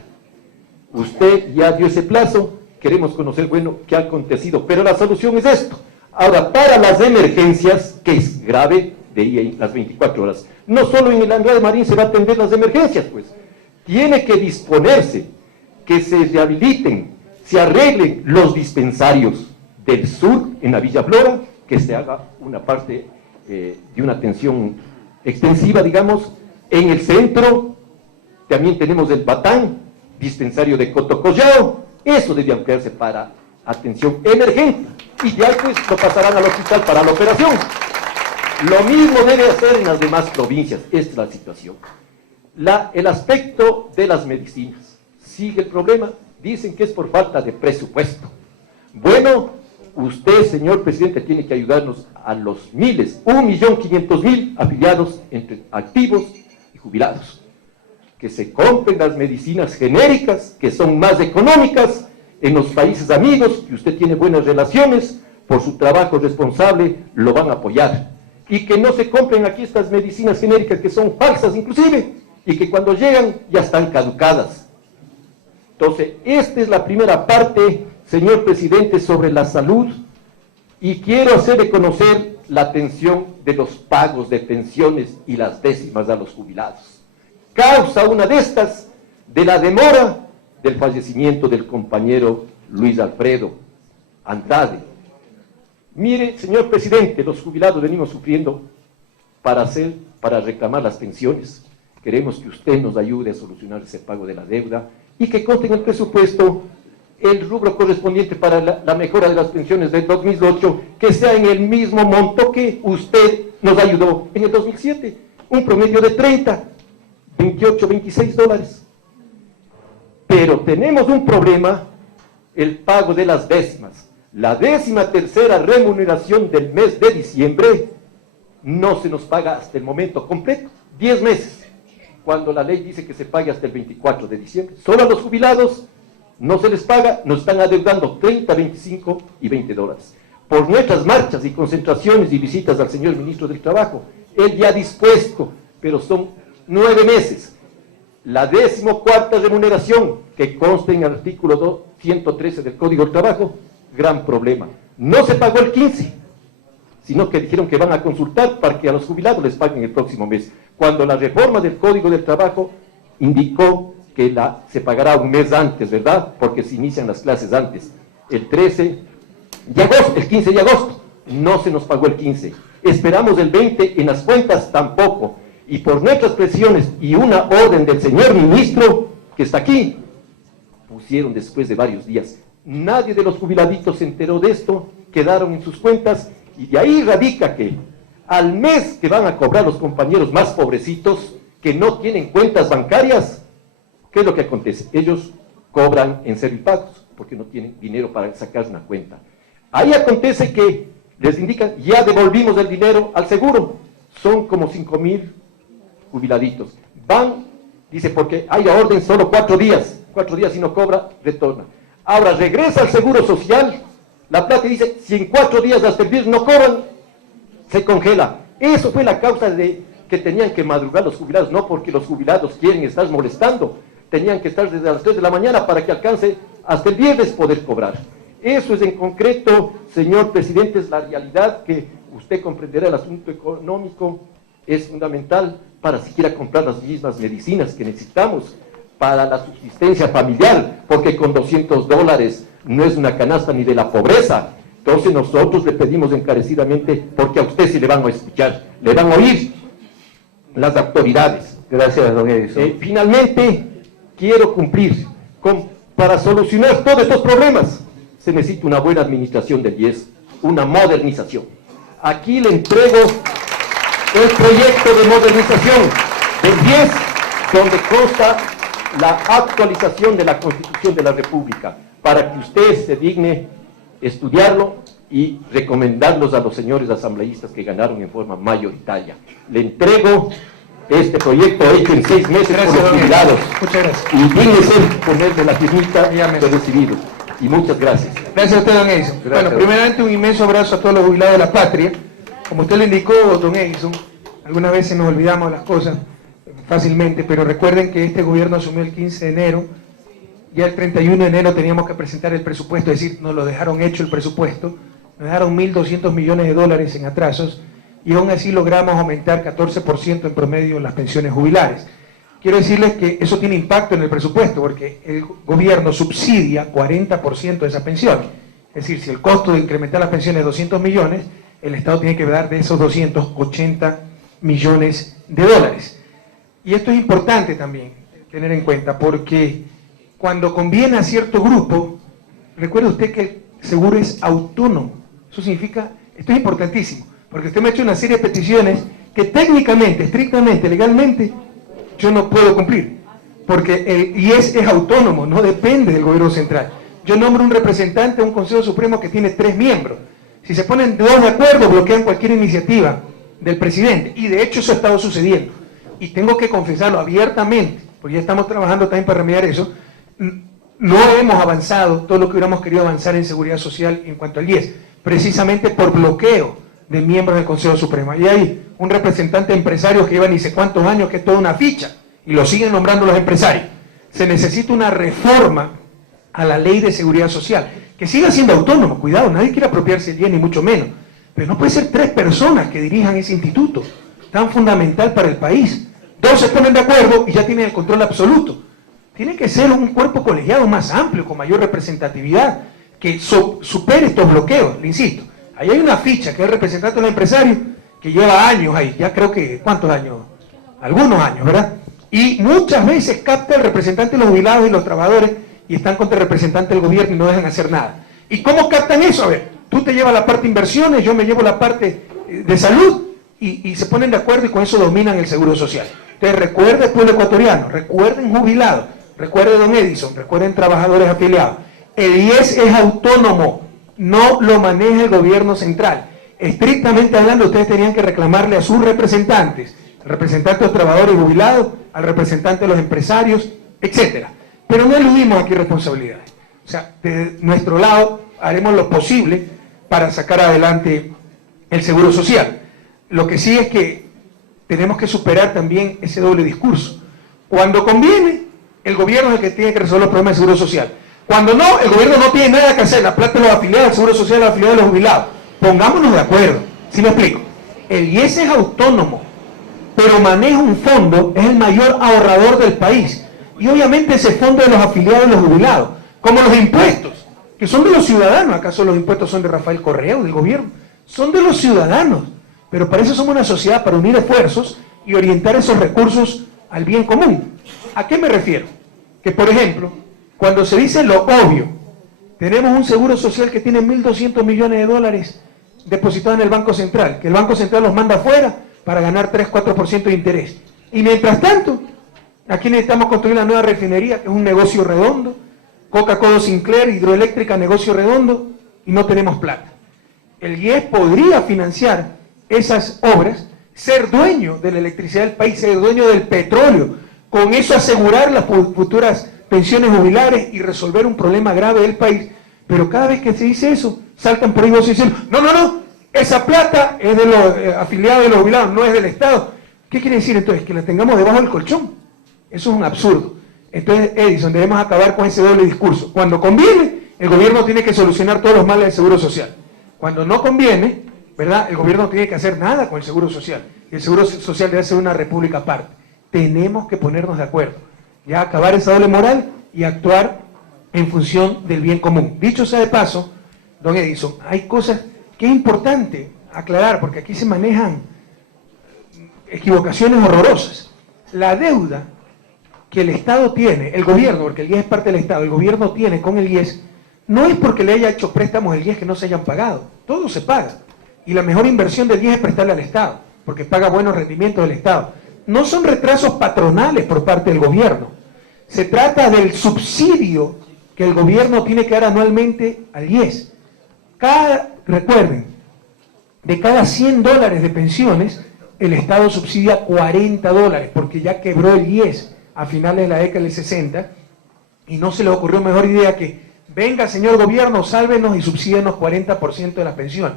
Usted ya dio ese plazo, queremos conocer, bueno, qué ha acontecido, pero la solución es esto. Ahora, para las emergencias, que es grave, de ahí las 24 horas, no solo en el Andrade Marín se va a atender las emergencias, pues, tiene que disponerse que se rehabiliten, se arreglen los dispensarios del sur en la Villa Flora, que se haga una parte de una atención extensiva, digamos. En el centro también tenemos el Batán, dispensario de Cotocollao, eso debe ampliarse para atención emergente, y ya pues lo pasarán al hospital para la operación. Lo mismo debe hacer en las demás provincias, esta es la situación. El aspecto de las medicinas, sigue el problema, dicen que es por falta de presupuesto. Bueno, usted, señor presidente, tiene que ayudarnos a los miles, 1.500.000 afiliados entre activos y jubilados, que se compren las medicinas genéricas, que son más económicas, en los países amigos, que usted tiene buenas relaciones, por su trabajo responsable, lo van a apoyar. Y que no se compren aquí estas medicinas genéricas que son falsas inclusive, y que cuando llegan ya están caducadas. Entonces, esta es la primera parte, señor presidente, sobre la salud, y quiero hacerle conocer la atención de los pagos de pensiones y las décimas a los jubilados. Causa una de estas de la demora del fallecimiento del compañero Luis Alfredo Andrade. Mire, señor presidente, los jubilados venimos sufriendo para reclamar las pensiones. Queremos que usted nos ayude a solucionar ese pago de la deuda y que conste en el presupuesto el rubro correspondiente para la mejora de las pensiones del 2008, que sea en el mismo monto que usted nos ayudó en el 2007, un promedio de 30, 28, 26 dólares. Pero tenemos un problema, el pago de las décimas. La 13ª remuneración del mes de diciembre no se nos paga hasta el momento completo, 10 meses, cuando la ley dice que se pague hasta el 24 de diciembre. Solo a los jubilados no se les paga, nos están adeudando 30, 25 y 20 dólares. por nuestras marchas y concentraciones y visitas al señor ministro del Trabajo, él ya ha dispuesto, pero son 9 meses, la 14ª remuneración que consta en el artículo 113 del Código del Trabajo, gran problema. No se pagó el 15, sino que dijeron que van a consultar para que a los jubilados les paguen el próximo mes, cuando la reforma del Código del Trabajo indicó que se pagará un mes antes, ¿verdad? Porque se inician las clases antes, el 13 de agosto, el 15 de agosto, no se nos pagó el 15, esperamos el 20, en las cuentas tampoco, y por nuestras presiones y una orden del señor ministro, que está aquí, pusieron después de varios días. Nadie de los jubiladitos se enteró de esto, quedaron en sus cuentas, y de ahí radica que al mes que van a cobrar los compañeros más pobrecitos, que no tienen cuentas bancarias, ¿qué es lo que acontece? Ellos cobran en servipagos, porque no tienen dinero para sacar una cuenta. Ahí acontece que les indican, ya devolvimos el dinero al seguro, son como 5,000 jubiladitos. Van, dice, porque hay la orden solo 4 días, 4 días si no cobra, retorna. Ahora regresa al Seguro Social, la plata y dice, si en 4 días hasta el viernes no cobran, se congela. Eso fue la causa de que tenían que madrugar los jubilados, no porque los jubilados quieren estar molestando, tenían que estar desde las 3 de la mañana para que alcance hasta el viernes poder cobrar. Eso es en concreto, señor presidente, es la realidad que usted comprenderá. El asunto económico es fundamental para siquiera comprar las mismas medicinas que necesitamos para la subsistencia familiar, porque con $200 no es una canasta ni de la pobreza. Entonces nosotros le pedimos encarecidamente, porque a usted sí le van a escuchar, le van a oír las autoridades. Gracias, don Edison. Finalmente, quiero cumplir para solucionar todos estos problemas. Se necesita una buena administración del IES, una modernización. Aquí le entrego el proyecto de modernización del IES, donde consta la actualización de la Constitución de la República, para que usted se digne estudiarlo y recomendarlos a los señores asambleístas que ganaron en forma mayoritaria. Le entrego este proyecto hecho en 6 meses por los jubilados. Muchas gracias. Y dígnese ponerle la firmita de recibido. Y muchas gracias. Gracias a usted, don Edison. Bueno, primeramente un inmenso abrazo a todos los jubilados de la patria. Como usted le indicó, don Edison, algunas veces nos olvidamos las cosas fácilmente, pero recuerden que este gobierno asumió el 15 de enero, ya el 31 de enero teníamos que presentar el presupuesto, es decir, nos lo dejaron hecho el presupuesto, nos dejaron $1.200 millones en atrasos, y aún así logramos aumentar 14% en promedio las pensiones jubilares. Quiero decirles que eso tiene impacto en el presupuesto, porque el gobierno subsidia 40% de esa pensión. Es decir, si el costo de incrementar las pensiones es 200 millones, el Estado tiene que dar de esos 280 millones de dólares. Y esto es importante también tener en cuenta, porque cuando conviene a cierto grupo, recuerde usted que el seguro es autónomo. Eso significa, esto es importantísimo, porque usted me ha hecho una serie de peticiones que técnicamente, estrictamente, legalmente, yo no puedo cumplir, porque el IES es autónomo, no depende del gobierno central. Yo nombro un representante a un Consejo Supremo que tiene 3 miembros. Si se ponen 2 de acuerdo, bloquean cualquier iniciativa del presidente, y de hecho eso ha estado sucediendo. Y tengo que confesarlo abiertamente, porque ya estamos trabajando también para remediar eso. No hemos avanzado todo lo que hubiéramos querido avanzar en seguridad social en cuanto al IES, precisamente por bloqueo de miembros del Consejo Supremo. Y hay un representante empresario que lleva ni sé cuántos años, que es toda una ficha, y lo siguen nombrando los empresarios. Se necesita una reforma a la ley de seguridad social, que siga siendo autónomo, cuidado, nadie quiere apropiarse el IES, ni mucho menos, pero no puede ser 3 personas que dirijan ese instituto, tan fundamental para el país. 2 se ponen de acuerdo y ya tienen el control absoluto. Tiene que ser un cuerpo colegiado más amplio, con mayor representatividad, que supere estos bloqueos, le insisto. Ahí hay una ficha que es el representante de los empresarios, que lleva años ahí, ya creo que, ¿cuántos años? Algunos años, ¿verdad? Y muchas veces capta el representante de los jubilados y los trabajadores y están contra el representante del gobierno y no dejan hacer nada. ¿Y cómo captan eso? A ver, tú te llevas la parte de inversiones, yo me llevo la parte de salud y se ponen de acuerdo y con eso dominan el seguro social. Entonces recuerde pueblo ecuatoriano, recuerden jubilados, recuerden don Edison, recuerden trabajadores afiliados. El IES es autónomo, no lo maneja el gobierno central. Estrictamente hablando, ustedes tenían que reclamarle a sus representantes, al representante de los trabajadores jubilados, al representante de los empresarios, etcétera. Pero no eludimos aquí responsabilidades. O sea, de nuestro lado haremos lo posible para sacar adelante el seguro social. Lo que sí es que tenemos que superar también ese doble discurso. Cuando conviene, el gobierno es el que tiene que resolver los problemas del seguro social. Cuando no, el gobierno no tiene nada que hacer, la plata de los afiliados del seguro social, los afiliados de los jubilados. Pongámonos de acuerdo, ¿sí me explico? El IES es autónomo, pero maneja un fondo, es el mayor ahorrador del país. Y obviamente ese fondo de los afiliados de los jubilados, como los impuestos, que son de los ciudadanos. ¿Acaso los impuestos son de Rafael Correa o del gobierno? Son de los ciudadanos. Pero para eso somos una sociedad, para unir esfuerzos y orientar esos recursos al bien común. ¿A qué me refiero? Que, por ejemplo, cuando se dice lo obvio, tenemos un seguro social que tiene 1.200 millones de dólares depositados en el Banco Central, que el Banco Central los manda afuera para ganar 3-4% de interés. Y mientras tanto, aquí necesitamos construir la nueva refinería, que es un negocio redondo, Coca-Cola Sinclair, hidroeléctrica, negocio redondo, y no tenemos plata. El IES podría financiar esas obras, ser dueño de la electricidad del país, ser dueño del petróleo, con eso asegurar las futuras pensiones jubilares y resolver un problema grave del país. Pero cada vez que se dice eso, saltan por ahí vos y dicen, no, esa plata es de los afiliados de los jubilados, no es del Estado. ¿Qué quiere decir entonces? Que la tengamos debajo del colchón. Eso es un absurdo. Entonces, Edison, debemos acabar con ese doble discurso. Cuando conviene, el gobierno tiene que solucionar todos los males del seguro social. Cuando no conviene, ¿verdad?, el gobierno no tiene que hacer nada con el seguro social. Y el seguro social debe ser una república aparte. Tenemos que ponernos de acuerdo. Ya acabar esa doble moral y actuar en función del bien común. Dicho sea de paso, don Edison, hay cosas que es importante aclarar, porque aquí se manejan equivocaciones horrorosas. La deuda que el Estado tiene, el gobierno, porque el IES es parte del Estado, el gobierno tiene con el IES, no es porque le haya hecho préstamos el IES que no se hayan pagado. Todo se paga. Y la mejor inversión del IES es prestarle al Estado, porque paga buenos rendimientos del Estado. No son retrasos patronales por parte del gobierno. Se trata del subsidio que el gobierno tiene que dar anualmente al IES. Recuerden, de cada 100 dólares de pensiones, el Estado subsidia 40 dólares, porque ya quebró el IES a finales de la década del 60, y no se le ocurrió mejor idea que, venga señor gobierno, sálvenos y subsídenos 40% de la pensión.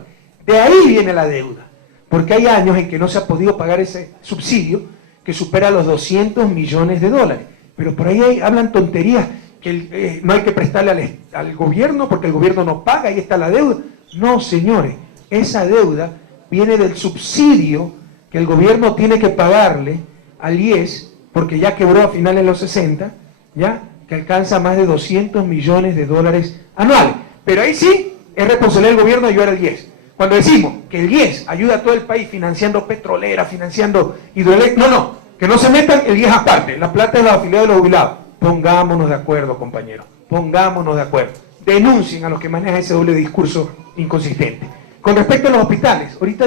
De ahí viene la deuda, porque hay años en que no se ha podido pagar ese subsidio, que supera los 200 millones de dólares. Pero por ahí hablan tonterías, que no hay que prestarle al gobierno porque el gobierno no paga, ahí está la deuda. No, señores, esa deuda viene del subsidio que el gobierno tiene que pagarle al IES, porque ya quebró a finales de los 60, ya, que alcanza más de 200 millones de dólares anuales. Pero ahí sí, es responsabilidad del gobierno ayudar al IES. Cuando decimos que el IES ayuda a todo el país financiando petroleras, financiando hidroeléctricas, no, que no se metan el IES aparte, la plata de los afiliados de los jubilados. Pongámonos de acuerdo, compañeros, pongámonos de acuerdo. Denuncien a los que manejan ese doble discurso inconsistente. Con respecto a los hospitales, ahorita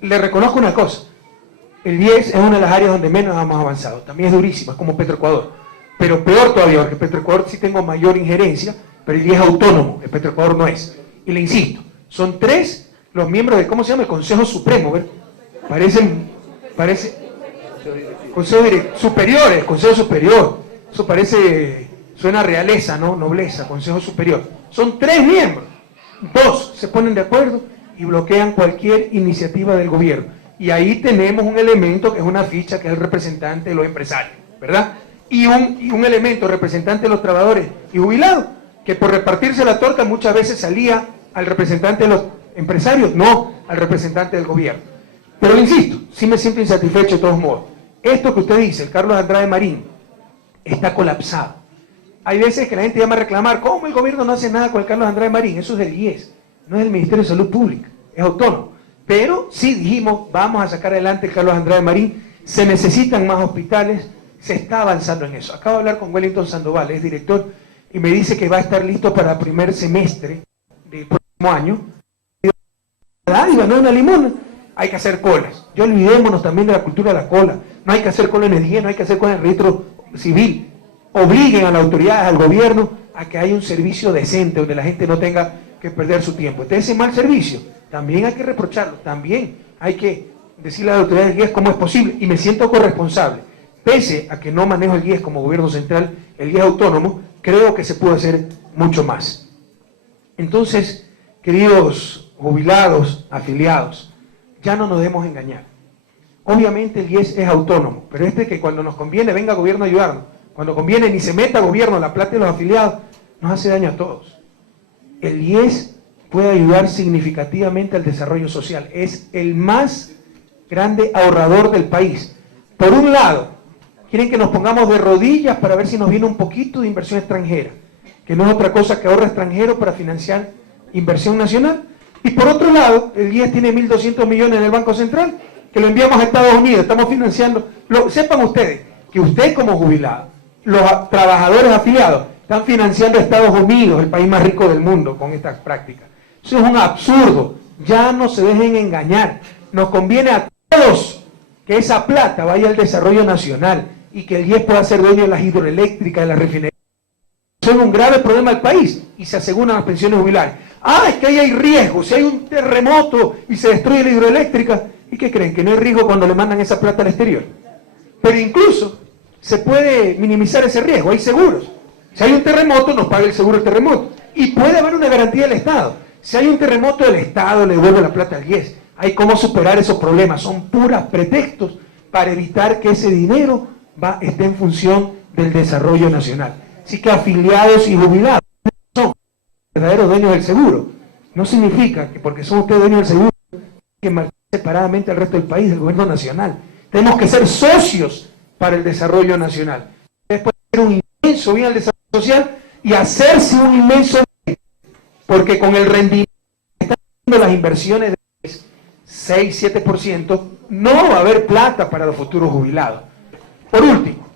le reconozco una cosa. El IES es una de las áreas donde menos hemos avanzado. También es durísima, es como Petroecuador. Pero peor todavía, porque Petroecuador sí tengo mayor injerencia, pero el IES es autónomo, el Petroecuador no es. Y le insisto, son 3 los miembros de, ¿cómo se llama? El Consejo Supremo, ¿ver? Parece Consejo Superior, el Consejo Superior. Eso suena a realeza, ¿no? Nobleza, Consejo Superior. Son 3 miembros. 2 se ponen de acuerdo y bloquean cualquier iniciativa del gobierno. Y ahí tenemos un elemento que es una ficha, que es el representante de los empresarios, ¿verdad? Y un elemento representante de los trabajadores y jubilados, que por repartirse la torta muchas veces salía al representante de los empresarios, no al representante del gobierno. Pero insisto, sí me siento insatisfecho de todos modos. Esto que usted dice, el Carlos Andrade Marín, está colapsado. Hay veces que la gente llama a reclamar, ¿cómo el gobierno no hace nada con el Carlos Andrade Marín? Eso es del IES, no es del Ministerio de Salud Pública, es autónomo. Pero sí dijimos, vamos a sacar adelante el Carlos Andrade Marín, se necesitan más hospitales, se está avanzando en eso. Acabo de hablar con Wellington Sandoval, es director, y me dice que va a estar listo para el primer semestre del próximo año. No es una limona, hay que hacer colas. Ya olvidémonos también de la cultura de la cola. No hay que hacer cola en el IES, no hay que hacer cola en el registro civil. Obliguen a las autoridades, al gobierno, a que haya un servicio decente, donde la gente no tenga que perder su tiempo. Entonces, ese mal servicio, también hay que reprocharlo, también hay que decirle a las autoridades del IES cómo es posible, y me siento corresponsable. Pese a que no manejo el IES como gobierno central, el IES autónomo, creo que se puede hacer mucho más. Entonces, queridos jubilados, afiliados, ya no nos debemos engañar. Obviamente el IES es autónomo, pero que cuando nos conviene venga gobierno a ayudarnos, cuando conviene ni se meta gobierno la plata de los afiliados, nos hace daño a todos. El IES puede ayudar significativamente al desarrollo social, es el más grande ahorrador del país. Por un lado, quieren que nos pongamos de rodillas para ver si nos viene un poquito de inversión extranjera, que no es otra cosa que ahorro extranjero para financiar inversión nacional. Y por otro lado, el IES tiene 1.200 millones en el Banco Central, que lo enviamos a Estados Unidos, estamos financiando. Sepan ustedes que usted como jubilado, los trabajadores afiliados, están financiando a Estados Unidos, el país más rico del mundo, con estas prácticas. Eso es un absurdo. Ya no se dejen engañar. Nos conviene a todos que esa plata vaya al desarrollo nacional y que el IES pueda ser dueño de las hidroeléctricas, de las refinerías. Son un grave problema al país y se aseguran las pensiones jubilares. Es que ahí hay riesgo. Si hay un terremoto y se destruye la hidroeléctrica, ¿y qué creen? Que no hay riesgo cuando le mandan esa plata al exterior. Pero incluso se puede minimizar ese riesgo. Hay seguros. Si hay un terremoto, nos paga el seguro del terremoto. Y puede haber una garantía del Estado. Si hay un terremoto, el Estado le devuelve la plata al IES. Hay cómo superar esos problemas. Son puros pretextos para evitar que ese dinero esté en función del desarrollo nacional. Así que afiliados y jubilados son verdaderos dueños del seguro. No significa que porque son ustedes dueños del seguro, que marchen separadamente al resto del país, del gobierno nacional. Tenemos que ser socios para el desarrollo nacional. Ustedes pueden hacer un inmenso bien al desarrollo social y hacerse un inmenso bien, porque con el rendimiento que están haciendo las inversiones de 6-7%, no va a haber plata para los futuros jubilados. Por último,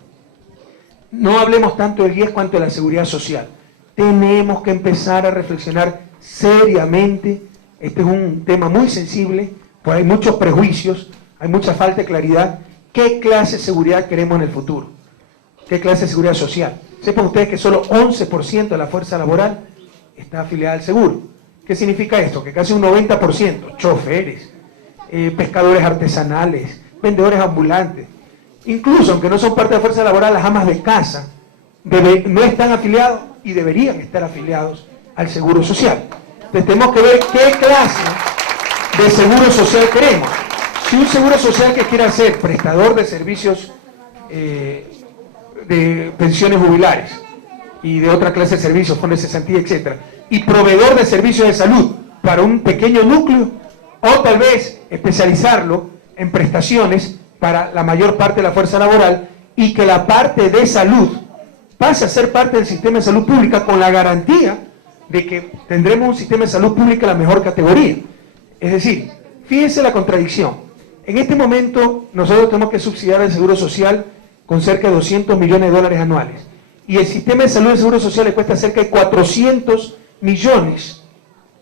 no hablemos tanto del IES cuanto de la seguridad social. Tenemos que empezar a reflexionar seriamente. Este es un tema muy sensible, pues hay muchos prejuicios, hay mucha falta de claridad. ¿Qué clase de seguridad queremos en el futuro? ¿Qué clase de seguridad social? Sepan ustedes que solo 11% de la fuerza laboral está afiliada al seguro. ¿Qué significa esto? Que casi un 90%, choferes, pescadores artesanales, vendedores ambulantes, incluso aunque no son parte de la fuerza laboral, las amas de casa, no están afiliados y deberían estar afiliados al seguro social. Entonces tenemos que ver qué clase de seguro social queremos. Si un seguro social que quiera ser prestador de servicios de pensiones jubilares y de otra clase de servicios, fondos de cesantía, etc., y proveedor de servicios de salud para un pequeño núcleo, o tal vez especializarlo en prestaciones para la mayor parte de la fuerza laboral y que la parte de salud pase a ser parte del sistema de salud pública con la garantía de que tendremos un sistema de salud pública de la mejor categoría. Es decir, fíjense la contradicción. En este momento nosotros tenemos que subsidiar el seguro social con cerca de 200 millones de dólares anuales. Y el sistema de salud del seguro social le cuesta cerca de 400 millones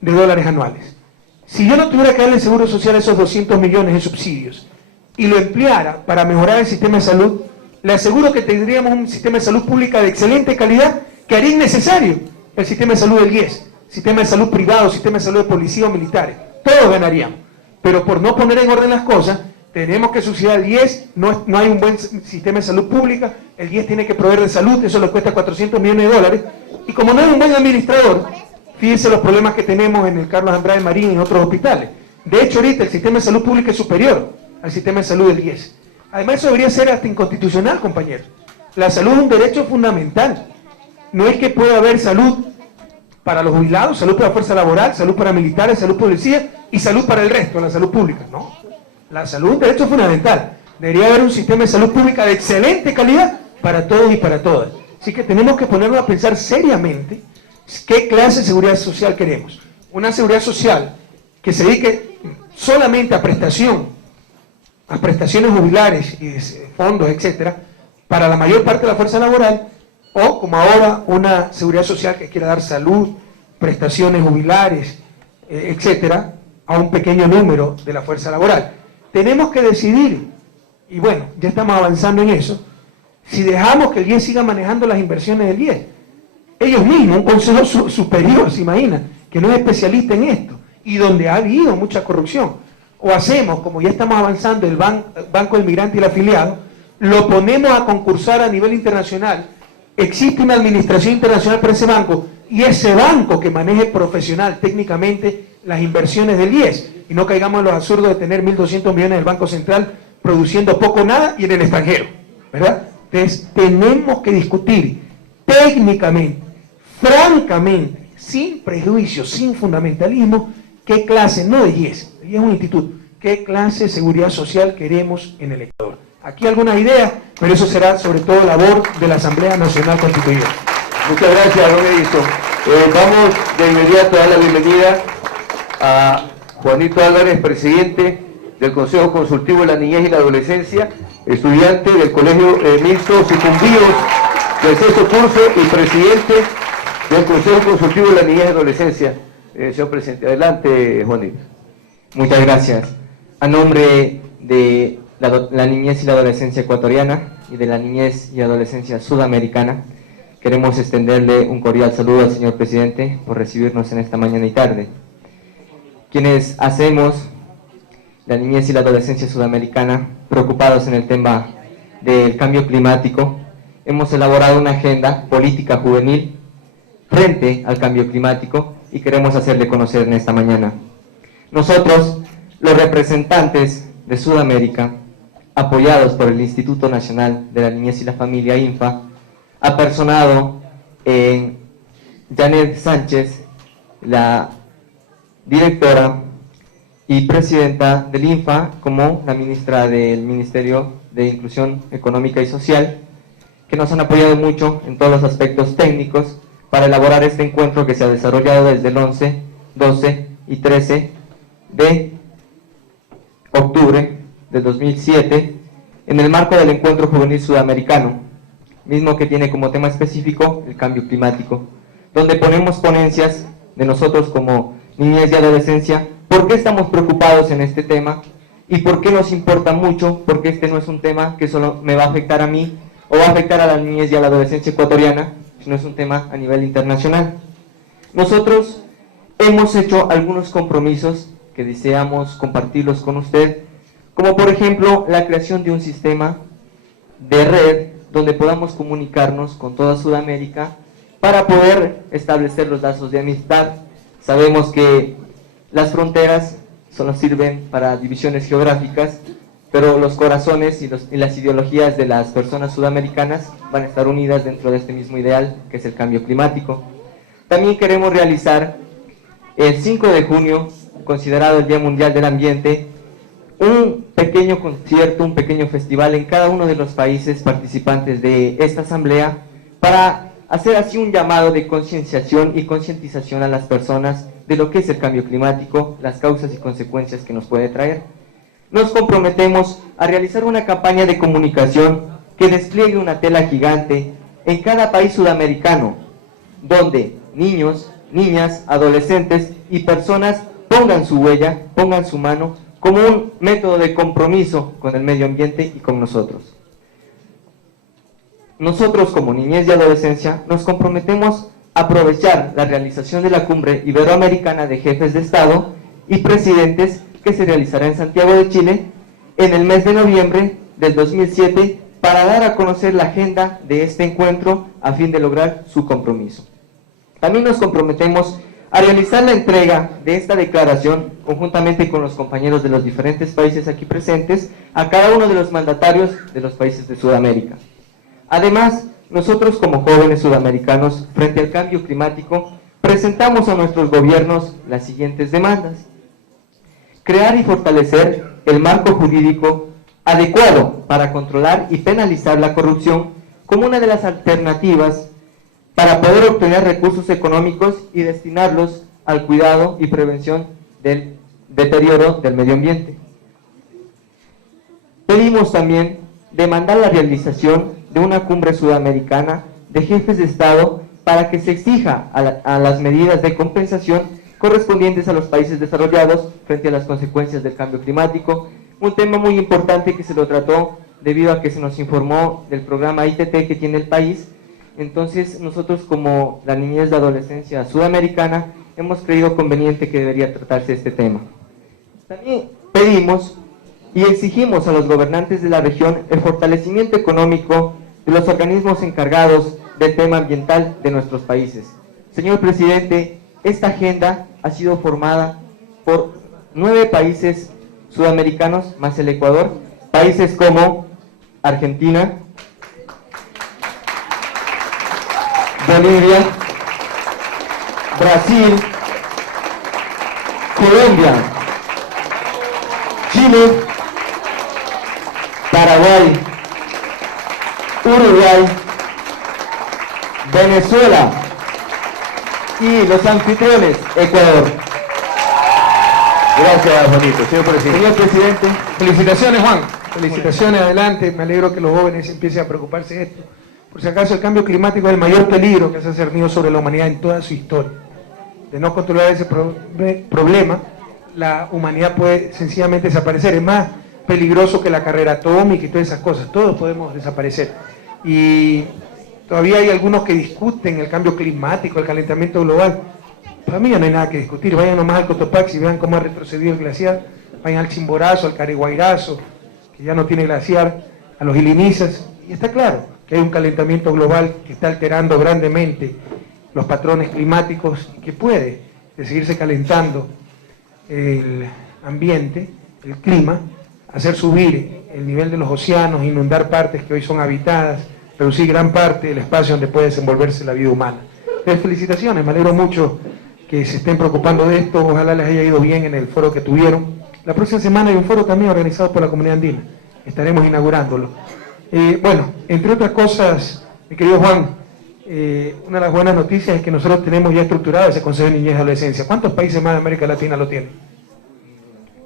de dólares anuales. Si yo no tuviera que darle al seguro social esos 200 millones de subsidios y lo empleara para mejorar el sistema de salud, le aseguro que tendríamos un sistema de salud pública de excelente calidad que haría innecesario el sistema de salud del IES, sistema de salud privado, sistema de salud de policía o militares. Todos ganaríamos. Pero por no poner en orden las cosas, tenemos que subsidiar el IES, no hay un buen sistema de salud pública, el IES tiene que proveer de salud, eso le cuesta 400 millones de dólares, y como no es un buen administrador, fíjense los problemas que tenemos en el Carlos Andrade Marín y en otros hospitales. De hecho, ahorita el sistema de salud pública es superior al sistema de salud del IES. Además, eso debería ser hasta inconstitucional, compañeros. La salud es un derecho fundamental. No es que pueda haber salud para los jubilados, salud para la fuerza laboral, salud para militares, salud para policía y salud para el resto, la salud pública. No. La salud es un derecho fundamental. Debería haber un sistema de salud pública de excelente calidad para todos y para todas. Así que tenemos que ponernos a pensar seriamente qué clase de seguridad social queremos. Una seguridad social que se dedique solamente a prestaciones jubilares y fondos, etcétera, para la mayor parte de la fuerza laboral, o como ahora una seguridad social que quiera dar salud, prestaciones jubilares, etcétera, a un pequeño número de la fuerza laboral. Tenemos que decidir, y bueno, ya estamos avanzando en eso, si dejamos que el IES siga manejando las inversiones del IES. Ellos mismos, un consejo superior, se imagina, que no es especialista en esto, y donde ha habido mucha corrupción. O hacemos, como ya estamos avanzando, el Banco del Migrante y el afiliado, lo ponemos a concursar a nivel internacional existe una administración internacional para ese banco, y ese banco que maneje profesional, técnicamente, las inversiones del IES, y no caigamos en los absurdos de tener 1.200 millones del Banco Central produciendo poco o nada y en el extranjero, ¿verdad? Entonces, tenemos que discutir técnicamente, francamente, sin prejuicios, sin fundamentalismo, qué clase, no de IES, IES es un instituto, qué clase de seguridad social queremos en el Ecuador. Aquí algunas ideas, pero eso será sobre todo labor de la Asamblea Nacional Constituyente. Muchas gracias, don Edison. Vamos de inmediato a dar la bienvenida a Juanito Álvarez, presidente del Consejo Consultivo de la Niñez y la Adolescencia, estudiante del Colegio Mixto Sucumbíos del sexto curso y presidente del Consejo Consultivo de la Niñez y Adolescencia. Señor presidente, adelante, Juanito. Muchas gracias. A nombre de la niñez y la adolescencia ecuatoriana y de la niñez y adolescencia sudamericana, queremos extenderle un cordial saludo al señor presidente por recibirnos en esta mañana y tarde. Quienes hacemos la niñez y la adolescencia sudamericana, preocupados en el tema del cambio climático, hemos elaborado una agenda política juvenil frente al cambio climático y queremos hacerle conocer en esta mañana. Nosotros, los representantes de Sudamérica, apoyados por el Instituto Nacional de la Niñez y la Familia, INFA, apersonado en Janet Sánchez, la directora y presidenta del INFA, como la ministra del Ministerio de Inclusión Económica y Social, que nos han apoyado mucho en todos los aspectos técnicos para elaborar este encuentro que se ha desarrollado desde el 11, 12 y 13 de octubre del 2007 en el marco del Encuentro Juvenil Sudamericano, mismo que tiene como tema específico el cambio climático, donde ponemos ponencias de nosotros como niñez y adolescencia, por qué estamos preocupados en este tema y por qué nos importa mucho, porque este no es un tema que solo me va a afectar a mí o va a afectar a la niñez y a la adolescencia ecuatoriana, sino es un tema a nivel internacional. Nosotros hemos hecho algunos compromisos que deseamos compartirlos con usted, como por ejemplo la creación de un sistema de red donde podamos comunicarnos con toda Sudamérica para poder establecer los lazos de amistad. Sabemos que las fronteras solo sirven para divisiones geográficas, pero los corazones y las ideologías de las personas sudamericanas van a estar unidas dentro de este mismo ideal, que es el cambio climático. También queremos realizar el 5 de junio, considerado el Día Mundial del Ambiente, un pequeño concierto, un pequeño festival en cada uno de los países participantes de esta asamblea, para hacer así un llamado de concienciación y concientización a las personas de lo que es el cambio climático, las causas y consecuencias que nos puede traer. Nos comprometemos a realizar una campaña de comunicación que despliegue una tela gigante en cada país sudamericano, donde niños, niñas, adolescentes y personas pongan su huella, pongan su mano, como un método de compromiso con el medio ambiente y con nosotros. Nosotros como niñez y adolescencia nos comprometemos a aprovechar la realización de la Cumbre Iberoamericana de Jefes de Estado y Presidentes que se realizará en Santiago de Chile en el mes de noviembre del 2007 para dar a conocer la agenda de este encuentro a fin de lograr su compromiso. También nos comprometemos a realizar la entrega de esta declaración conjuntamente con los compañeros de los diferentes países aquí presentes a cada uno de los mandatarios de los países de Sudamérica. Además, nosotros como jóvenes sudamericanos frente al cambio climático presentamos a nuestros gobiernos las siguientes demandas: crear y fortalecer el marco jurídico adecuado para controlar y penalizar la corrupción como una de las alternativas para poder obtener recursos económicos y destinarlos al cuidado y prevención del deterioro del medio ambiente. Pedimos también demandar la realización de una cumbre sudamericana de jefes de Estado para que se exija a las medidas de compensación correspondientes a los países desarrollados frente a las consecuencias del cambio climático, un tema muy importante que se lo trató debido a que se nos informó del programa ITT que tiene el país. Entonces nosotros como la niñez de adolescencia sudamericana hemos creído conveniente que debería tratarse este tema. También pedimos y exigimos a los gobernantes de la región el fortalecimiento económico de los organismos encargados del tema ambiental de nuestros países. Señor presidente, esta agenda ha sido formada por 9 países sudamericanos más el Ecuador, países como Argentina, Bolivia, Brasil, Colombia, Chile, Paraguay, Uruguay, Venezuela y los anfitriones, Ecuador. Gracias, Juanito. Señor presidente. Señor presidente, Felicitaciones, Juan. Felicitaciones, adelante. Me alegro que los jóvenes empiecen a preocuparse de esto. Por si acaso, el cambio climático es el mayor peligro que se ha cernido sobre la humanidad en toda su historia. De no controlar ese problema, la humanidad puede sencillamente desaparecer. Es más peligroso que la carrera atómica y todas esas cosas. Todos podemos desaparecer. Y todavía hay algunos que discuten el cambio climático, el calentamiento global. Para mí ya no hay nada que discutir. Vayan nomás al Cotopaxi y vean cómo ha retrocedido el glaciar. Vayan al Chimborazo, al Cariguairazo, que ya no tiene glaciar, a los Ilinizas. Y está claro que hay un calentamiento global que está alterando grandemente los patrones climáticos y que puede de seguirse calentando el ambiente, el clima, hacer subir el nivel de los océanos, inundar partes que hoy son habitadas, reducir gran parte del espacio donde puede desenvolverse la vida humana. Entonces, felicitaciones, me alegro mucho que se estén preocupando de esto, ojalá les haya ido bien en el foro que tuvieron. La próxima semana hay un foro también organizado por la comunidad andina, estaremos inaugurándolo. Bueno, entre otras cosas, mi querido Juan, una de las buenas noticias es que nosotros tenemos ya estructurado ese Consejo de Niñez y Adolescencia. ¿Cuántos países más de América Latina lo tienen?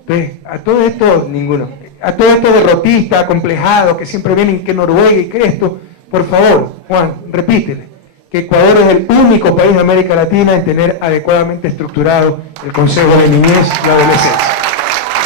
Entonces, a todo esto, ninguno. A todo esto derrotista, acomplejado, que siempre vienen que Noruega y que esto, por favor, Juan, repítele, que Ecuador es el único país de América Latina en tener adecuadamente estructurado el Consejo de Niñez y Adolescencia.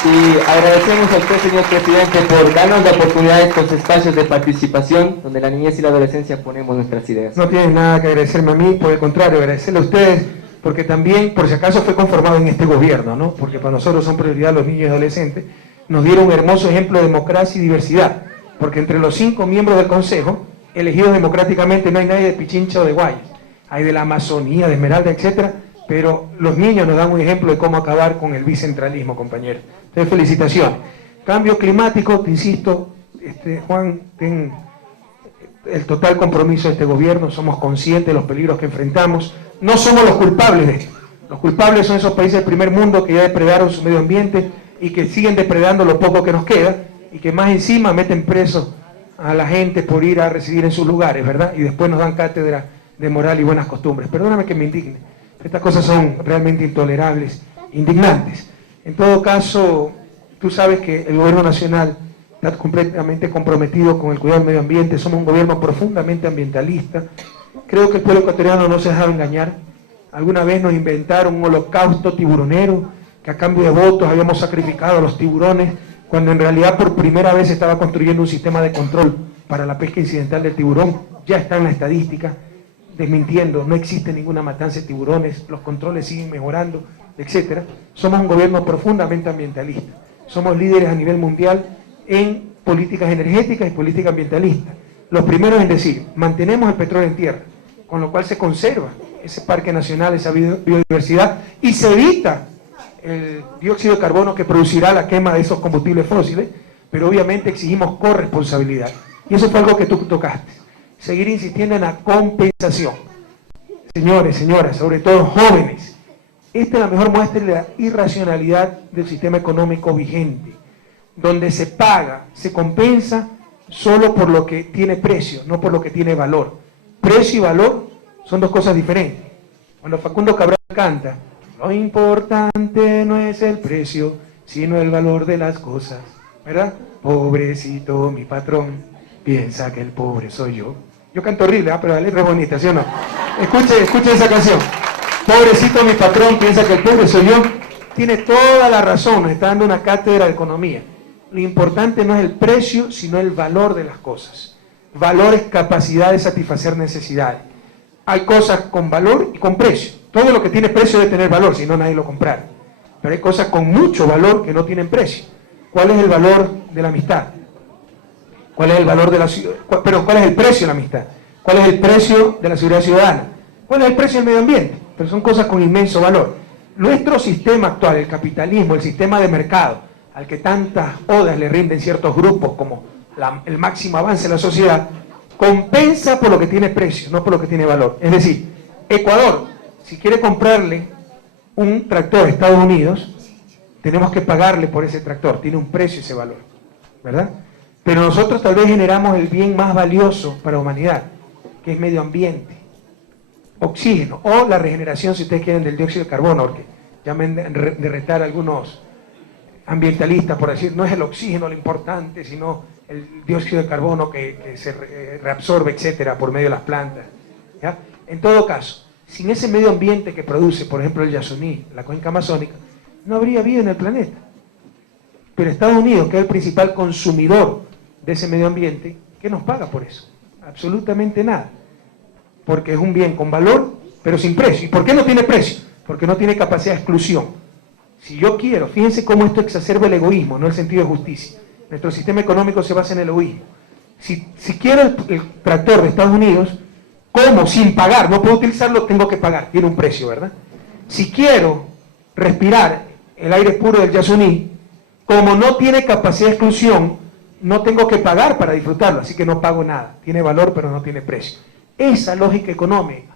Y agradecemos a usted, señor presidente, por darnos la oportunidad de estos espacios de participación donde la niñez y la adolescencia ponemos nuestras ideas. No tienen nada que agradecerme a mí, por el contrario, agradecerle a ustedes, porque también, por si acaso, fue conformado en este gobierno, ¿no? Porque para nosotros son prioridad los niños y adolescentes. Nos dieron un hermoso ejemplo de democracia y diversidad, porque entre los 5 miembros del Consejo, elegidos democráticamente, no hay nadie de Pichincha o de Guayas, hay de la Amazonía, de Esmeralda, etcétera, pero los niños nos dan un ejemplo de cómo acabar con el bicentralismo, compañero. Entonces, felicitaciones. Cambio climático, te insisto, Juan, ten el total compromiso de este gobierno, somos conscientes de los peligros que enfrentamos, no somos los culpables de esto. Los culpables son esos países del primer mundo que ya depredaron su medio ambiente y que siguen depredando lo poco que nos queda y que más encima meten presos a la gente por ir a residir en sus lugares, ¿verdad? Y después nos dan cátedra de moral y buenas costumbres. Perdóname que me indigne. Estas cosas son realmente intolerables, indignantes. En todo caso, tú sabes que el gobierno nacional está completamente comprometido con el cuidado del medio ambiente. Somos un gobierno profundamente ambientalista. Creo que el pueblo ecuatoriano no se ha dejado engañar. Alguna vez nos inventaron un holocausto tiburonero, que a cambio de votos habíamos sacrificado a los tiburones, cuando en realidad por primera vez se estaba construyendo un sistema de control para la pesca incidental del tiburón. Ya está en la estadística, desmintiendo, no existe ninguna matanza de tiburones, los controles siguen mejorando, etcétera. Somos un gobierno profundamente ambientalista. Somos líderes a nivel mundial en políticas energéticas y política ambientalista. Los primeros en decir, mantenemos el petróleo en tierra, con lo cual se conserva ese parque nacional, esa biodiversidad, y se evita el dióxido de carbono que producirá la quema de esos combustibles fósiles, pero obviamente exigimos corresponsabilidad. Y eso fue algo que tú tocaste. Seguir insistiendo en la compensación. Señores, señoras, sobre todo jóvenes, esta es la mejor muestra de la irracionalidad del sistema económico vigente, donde se paga, se compensa solo por lo que tiene precio, no por lo que tiene valor. Precio y valor son dos cosas diferentes. Cuando Facundo Cabral canta, lo importante no es el precio, sino el valor de las cosas, ¿verdad? Pobrecito mi patrón, piensa que el pobre soy yo. Yo canto horrible, pero la letra es bonita, ¿sí o no? Escuche esa canción. Pobrecito mi patrón, piensa que el pobre soy yo. Tiene toda la razón, nos está dando una cátedra de economía. Lo importante no es el precio, sino el valor de las cosas. Valor es capacidad de satisfacer necesidades. Hay cosas con valor y con precio. Todo lo que tiene precio debe tener valor, si no nadie lo comprara. Pero hay cosas con mucho valor que no tienen precio. ¿Cuál es el valor de la amistad? ¿Cuál es el valor de la ciudad? Pero ¿cuál es el precio de la amistad? ¿Cuál es el precio de la seguridad ciudadana? ¿Cuál es el precio del medio ambiente? Pero son cosas con inmenso valor. Nuestro sistema actual, el capitalismo, el sistema de mercado, al que tantas odas le rinden ciertos grupos como el máximo avance de la sociedad, compensa por lo que tiene precio, no por lo que tiene valor. Es decir, Ecuador, si quiere comprarle un tractor a Estados Unidos, tenemos que pagarle por ese tractor, tiene un precio ese valor, ¿verdad? Pero nosotros tal vez generamos el bien más valioso para la humanidad, que es medio ambiente, oxígeno, o la regeneración, si ustedes quieren, del dióxido de carbono, porque llamen de retar algunos ambientalistas por decir, no es el oxígeno lo importante, sino el dióxido de carbono que se reabsorbe, etcétera, por medio de las plantas, ¿ya? En todo caso, sin ese medio ambiente que produce, por ejemplo, el Yasuní, la cuenca amazónica, no habría vida en el planeta. Pero Estados Unidos, que es el principal consumidor de ese medio ambiente, ¿qué nos paga por eso? Absolutamente nada. Porque es un bien con valor, pero sin precio. ¿Y por qué no tiene precio? Porque no tiene capacidad de exclusión. Si yo quiero, fíjense cómo esto exacerba el egoísmo, no el sentido de justicia. Nuestro sistema económico se basa en el egoísmo. Si quiero el tractor de Estados Unidos, ¿cómo? Sin pagar, no puedo utilizarlo, tengo que pagar, tiene un precio, ¿verdad? Si quiero respirar el aire puro del Yasuní, como no tiene capacidad de exclusión, no tengo que pagar para disfrutarlo, así que no pago nada. Tiene valor, pero no tiene precio. Esa lógica económica,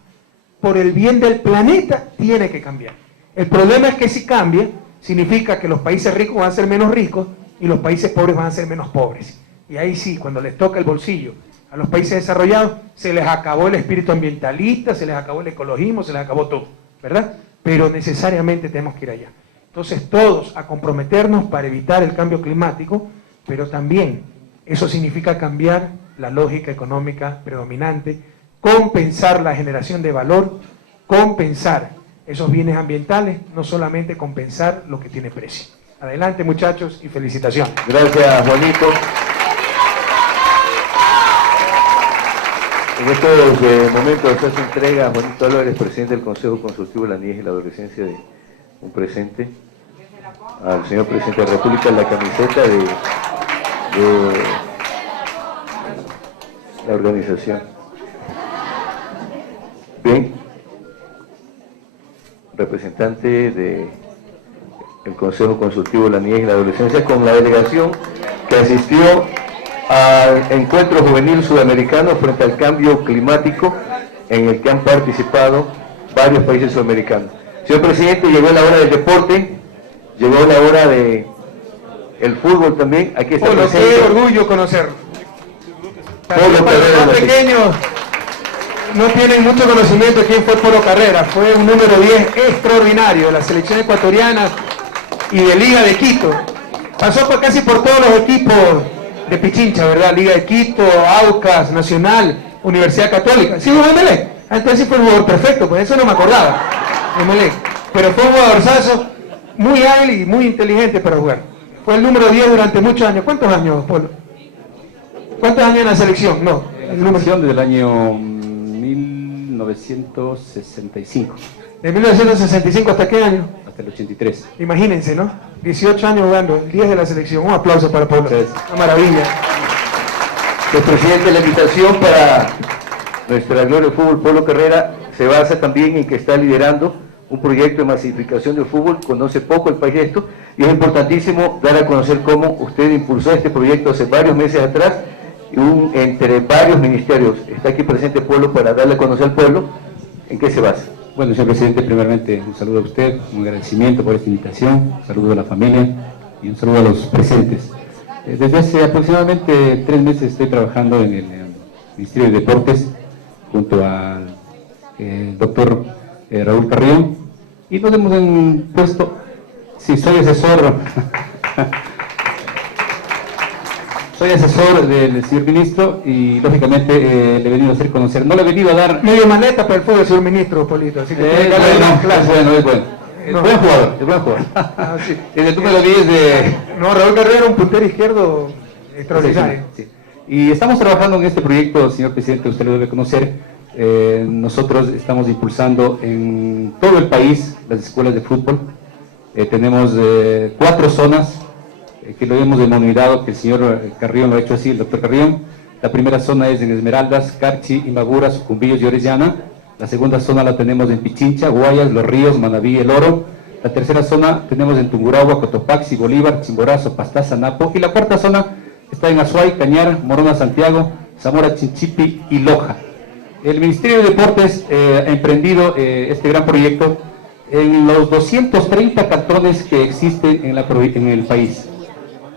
por el bien del planeta, tiene que cambiar. El problema es que si cambia, significa que los países ricos van a ser menos ricos y los países pobres van a ser menos pobres. Y ahí sí, cuando les toca el bolsillo a los países desarrollados, se les acabó el espíritu ambientalista, se les acabó el ecologismo, se les acabó todo, ¿verdad? Pero necesariamente tenemos que ir allá. Entonces todos a comprometernos para evitar el cambio climático, pero también eso significa cambiar la lógica económica predominante, compensar la generación de valor, compensar esos bienes ambientales, no solamente compensar lo que tiene precio. Adelante, muchachos, y felicitaciones. Gracias, Juanito. En estos momentos se hace entrega a Juanito Álvarez, presidente del Consejo Consultivo de la Niñez y la Adolescencia, de un presente al señor presidente de la República, la camiseta de la organización. Bien, representante del Consejo Consultivo de la Niñez y la Adolescencia, con la delegación que asistió al encuentro juvenil sudamericano frente al cambio climático, en el que han participado varios países sudamericanos. Señor presidente, llegó la hora del deporte, llegó la hora de el fútbol también. Aquí está presente. Qué orgullo conocerlo. Para los más pequeños no tienen mucho conocimiento de quién fue Polo Carrera. Fue un número 10 extraordinario de la selección ecuatoriana y de Liga de Quito. Pasó casi por todos los equipos de Pichincha, ¿verdad? Liga de Quito, Aucas, Nacional, Universidad Católica. ¿Sí jugó Emelec? Entonces sí fue un jugador perfecto, pues eso no me acordaba. Emelec. Pero fue un jugadorzazo muy hábil y muy inteligente para jugar. Fue el número 10 durante muchos años. ¿Cuántos años, Polo? ¿Cuántos años en la selección? No. En la selección desde el año 1965. ¿De 1965 hasta qué año? Hasta el 83. Imagínense, ¿no? 18 años jugando, el 10 de la selección. Un aplauso para Polo. Una maravilla. El presidente, la invitación para nuestra Gloria del Fútbol, Polo Carrera, se basa también en que está liderando un proyecto de masificación del fútbol. Conoce poco el país esto, y es importantísimo dar a conocer cómo usted impulsó este proyecto hace varios meses atrás, entre varios ministerios. Está aquí presente Polo para darle a conocer al pueblo en qué se basa. Bueno, señor presidente, primeramente un saludo a usted, un agradecimiento por esta invitación, un saludo a la familia y un saludo a los presentes. Desde hace aproximadamente 3 meses estoy trabajando en el Ministerio de Deportes junto al doctor Raúl Carrión, y nos hemos puesto, sí, soy asesor del señor ministro, y lógicamente le he venido a hacer conocer, no le he venido a dar... Medio maleta para el fútbol, señor ministro, Polito, así que tiene que darle una clase. Es bueno. Es buen jugador. Ah, sí. Tú me lo dices de... No, Raúl Carrera era un puntero izquierdo extraordinario. Sí. Y estamos trabajando en este proyecto, señor presidente, usted lo debe conocer. Nosotros estamos impulsando en todo el país las escuelas de fútbol. Tenemos 4 zonas que lo hemos denominado, que el señor Carrión lo ha hecho así, el doctor Carrión, La primera zona es en Esmeraldas, Carchi, Imbabura, Sucumbíos y Orellana. La segunda zona la tenemos en Pichincha, Guayas, Los Ríos, Manabí, El Oro. La tercera zona tenemos en Tungurahua, Cotopaxi, Bolívar, Chimborazo, Pastaza, Napo. Y la cuarta zona está en Azuay, Cañar, Morona, Santiago, Zamora, Chinchipi y Loja. El Ministerio de Deportes ha emprendido este gran proyecto en los 230 cantones que existen en el país.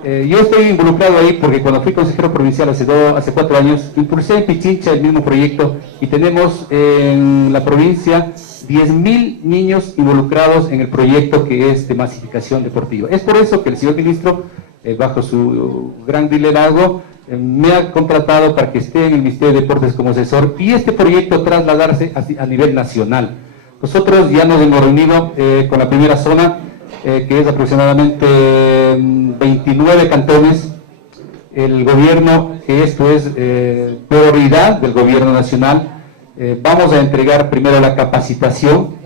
Yo estoy involucrado ahí porque cuando fui consejero provincial hace 4 años, impulsé en Pichincha el mismo proyecto y tenemos en la provincia 10.000 niños involucrados en el proyecto que es de masificación deportiva. Es por eso que el señor ministro, bajo su gran liderazgo, me ha contratado para que esté en el Ministerio de Deportes como asesor y este proyecto trasladarse a nivel nacional. Nosotros ya nos hemos reunido con la primera zona, que es aproximadamente 29 cantones. El gobierno, que esto es prioridad del gobierno nacional, vamos a entregar primero la capacitación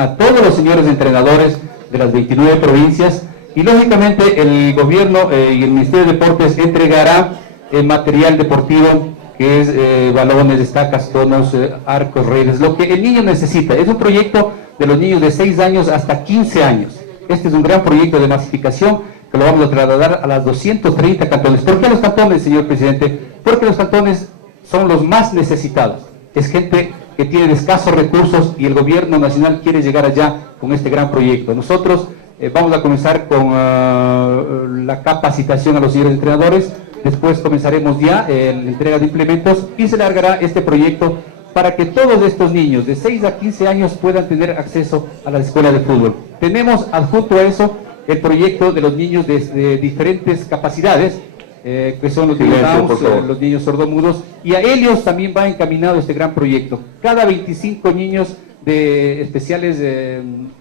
a todos los señores entrenadores de las 29 provincias y lógicamente el gobierno y el Ministerio de Deportes entregará el material deportivo que es balones, estacas, conos, arcos, redes, lo que el niño necesita. Es un proyecto de los niños de 6 años hasta 15 años. Este es un gran proyecto de masificación que lo vamos a trasladar a las 230 cantones. ¿Por qué los cantones, señor presidente? Porque los cantones son los más necesitados. Es gente que tiene escasos recursos y el gobierno nacional quiere llegar allá con este gran proyecto. Nosotros vamos a comenzar con la capacitación a los señores entrenadores, después comenzaremos ya la entrega de implementos y se largará este proyecto para que todos estos niños de 6 a 15 años puedan tener acceso a la escuela de fútbol. Tenemos adjunto a eso el proyecto de los niños de diferentes capacidades, que son los niños Downs, los niños sordomudos, y a ellos también va encaminado este gran proyecto. Cada 25 niños de especiales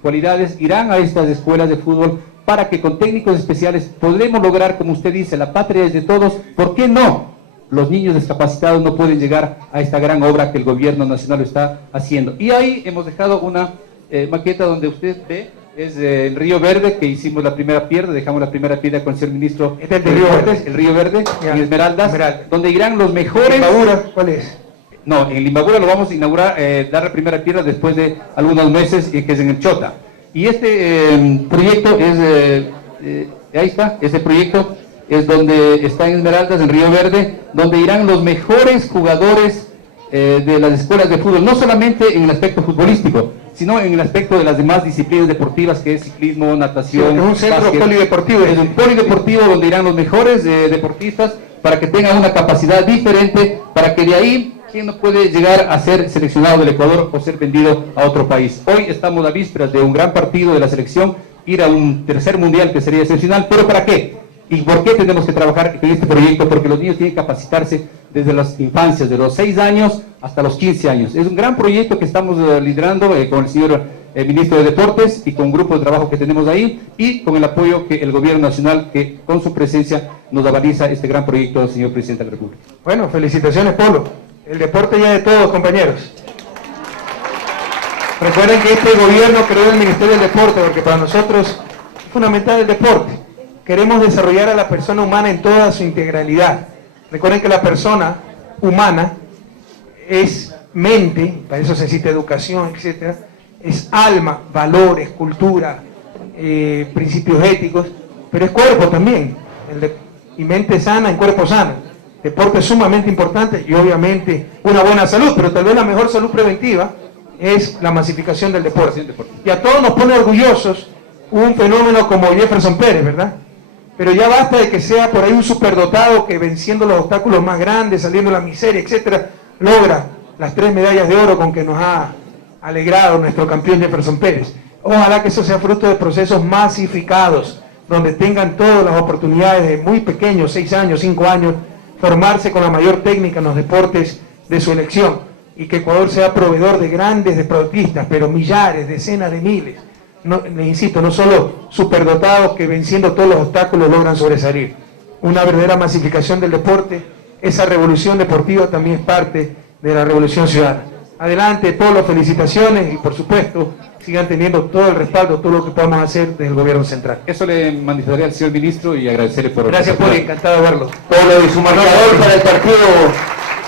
cualidades irán a estas escuelas de fútbol para que con técnicos especiales podremos lograr, como usted dice, la patria es de todos. ¿Por qué no? Los niños discapacitados no pueden llegar a esta gran obra que el gobierno nacional está haciendo. Y ahí hemos dejado una maqueta donde usted ve, es el Río Verde, que hicimos la primera piedra, dejamos la primera piedra con el señor ministro. Este es el Río Verde, en Esmeraldas, donde irán los mejores... ¿Limbabura cuál es? No, en Limbabura lo vamos a inaugurar, dar la primera piedra después de algunos meses, que es en el Chota. Y este proyecto es, ahí está, este proyecto es donde está en Esmeraldas, en Río Verde, donde irán los mejores jugadores de las escuelas de fútbol, no solamente en el aspecto futbolístico, sino en el aspecto de las demás disciplinas deportivas, que es ciclismo, natación. Sí, es un centro básquet, polideportivo. Es un polideportivo donde irán los mejores deportistas para que tengan una capacidad diferente, para que de ahí, ¿quién no puede llegar a ser seleccionado del Ecuador o ser vendido a otro país? Hoy estamos a vísperas de un gran partido de la selección, ir a un tercer mundial que sería excepcional, ¿pero para qué? ¿Y por qué tenemos que trabajar en este proyecto? Porque los niños tienen que capacitarse desde las infancias, de los 6 años hasta los 15 años. Es un gran proyecto que estamos liderando con el señor ministro de Deportes y con un grupo de trabajo que tenemos ahí y con el apoyo que el gobierno nacional, que con su presencia nos avaliza este gran proyecto, señor presidente de la República. Bueno, felicitaciones, Polo. El deporte ya de todos, compañeros. Recuerden que este gobierno creó el Ministerio del Deporte porque para nosotros es fundamental el deporte. Queremos desarrollar a la persona humana en toda su integralidad. Recuerden que la persona humana es mente, para eso se necesita educación, etcétera, es alma, valores, cultura, principios éticos, pero es cuerpo también, y mente sana en cuerpo sano. Deporte es sumamente importante y obviamente una buena salud, pero tal vez la mejor salud preventiva es la masificación del deporte. Y a todos nos pone orgullosos un fenómeno como Jefferson Pérez, ¿verdad? Pero ya basta de que sea por ahí un superdotado que venciendo los obstáculos más grandes, saliendo de la miseria, etcétera, logra las 3 medallas de oro con que nos ha alegrado nuestro campeón Jefferson Pérez. Ojalá que eso sea fruto de procesos masificados, donde tengan todas las oportunidades de muy pequeños, 6 años, 5 años, formarse con la mayor técnica en los deportes de su elección, y que Ecuador sea proveedor de grandes deportistas, pero millares, decenas de miles. No, les insisto, no solo superdotados que venciendo todos los obstáculos logran sobresalir. Una verdadera masificación del deporte, esa revolución deportiva también es parte de la revolución ciudadana. Adelante, Polo, felicitaciones y por supuesto sigan teniendo todo el respaldo, todo lo que podamos hacer desde el gobierno central. Eso le manifestaré al señor ministro y agradecerle por... Gracias, Poli, encantado de verlo. Polo y su marcador para el partido.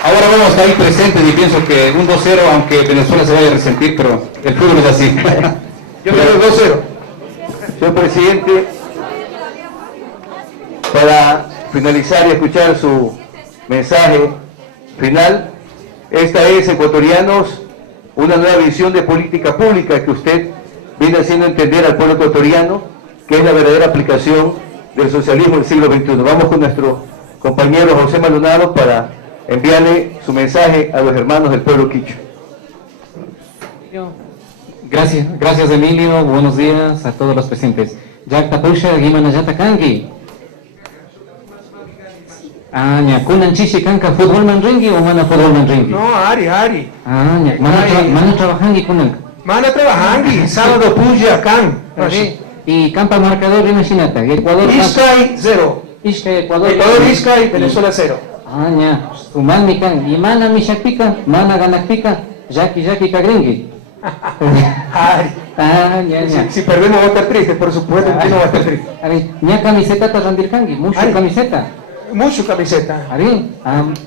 Ahora vamos a estar ahí presentes y pienso que un 2-0, aunque Venezuela se vaya a resentir, pero el fútbol es así. Yo creo 2-0. Señor presidente, para finalizar y escuchar su mensaje final, esta es, ecuatorianos, una nueva visión de política pública que usted viene haciendo entender al pueblo ecuatoriano, que es la verdadera aplicación del socialismo del siglo XXI. Vamos con nuestro compañero José Maldonado para enviarle su mensaje a los hermanos del pueblo quichua. Gracias Emilio, buenos días a todos los presentes. Yakta Pusha, Gimana Yata Kangi. Kunan Chishi Kanka, fútbol man ringi o mana fútbol man ringi? No, Ari. Mana trabajangi kunan. Mana trabajangi, sábado puya kan. Y campa marcador imagínate, Ecuador. Iscay 0. Ecuador Iscay, Venezuela 0. Suman mi kan, y mana misha pica, mana ganak pica, Jaki kagringi. Si perdemos va a estar triste, por supuesto que no va a estar triste. Ña camiseta ta randir kangi, mucho camiseta. Mucho camiseta.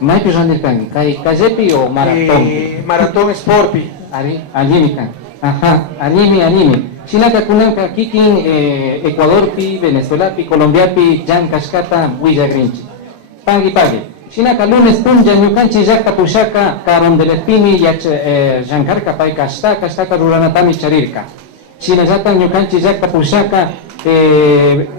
Maipi randir kangi, kajepi o maratón. Maratón Sporti. Allimi kan. Allimi. Chinaka kunanka kikin Ecuador pi, Venezuela pi, Colombia pi, Jan Kashkata, Huilla Grinchi. Pagi. Chinaka lunes punja ñukanchi llakta pushaka karon del espini llankarka payka ashtaka ruranatami charirka. Chinallata ñukanchi llakta pushaka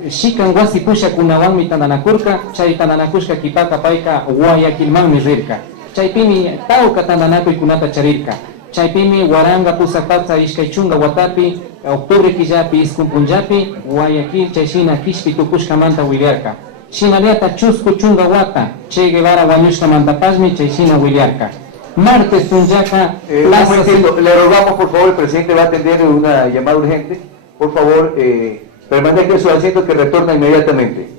shikan wasi pusha kunawanmi tandanakurka, chay tandanakushka kipaka payka Guayaquilmanmi rirka. Chaypimi tawka tandanakuy kunata charirka. Chaypimi waranga pusapatsa ishkay chunga watapi, octubre killapi iskun punllapi, Guayaquil chayshina kishpi tukushkamanta willarka. Shinaliata chusku chunga wata, Che Guevara wañushka mantapasmi chayshina willarka. Martes punllaka plaza... Le rogamos, por favor, el presidente va a atender una llamada urgente. Por favor, permanezca en su asiento que retorna inmediatamente.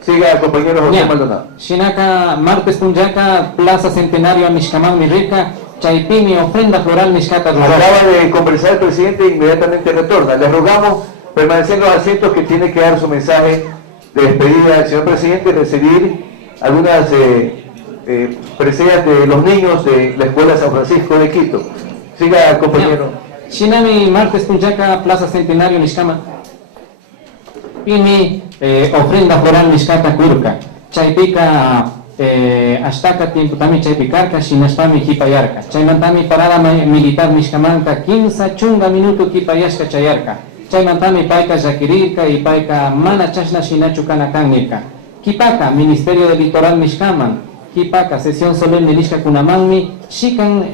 Siga, compañero José Maldonado. Shinaka, martes punllaka, plaza centenario a Mishkamán Mirrica, Chaypimi, ofrenda floral Mishkata Rural. Acaba de conversar el presidente e inmediatamente retorna. Le rogamos permanecer en los asientos que tiene que dar su mensaje de despedida al señor presidente, recibir algunas presencias de los niños de la Escuela San Francisco de Quito. Siga, compañero. Shinami, martes punllaka, plaza centenario Mishkama. Pimi, ofrenda floral Mishkata Kurka. Chaypika, ashtaka tiempo también chaypikarka, shinashpami kipayarka. Chaymantami parada militar Mishkamanka, 15 chunga minuto kipayashka chayarka. Chaymantami paika yakirirka y paika mana chashna shinachu kanakan nirka. Kipaka, Ministerio del Litoral Mishkaman. Kipaka, sesión solemne nishka kunamanmi, shikan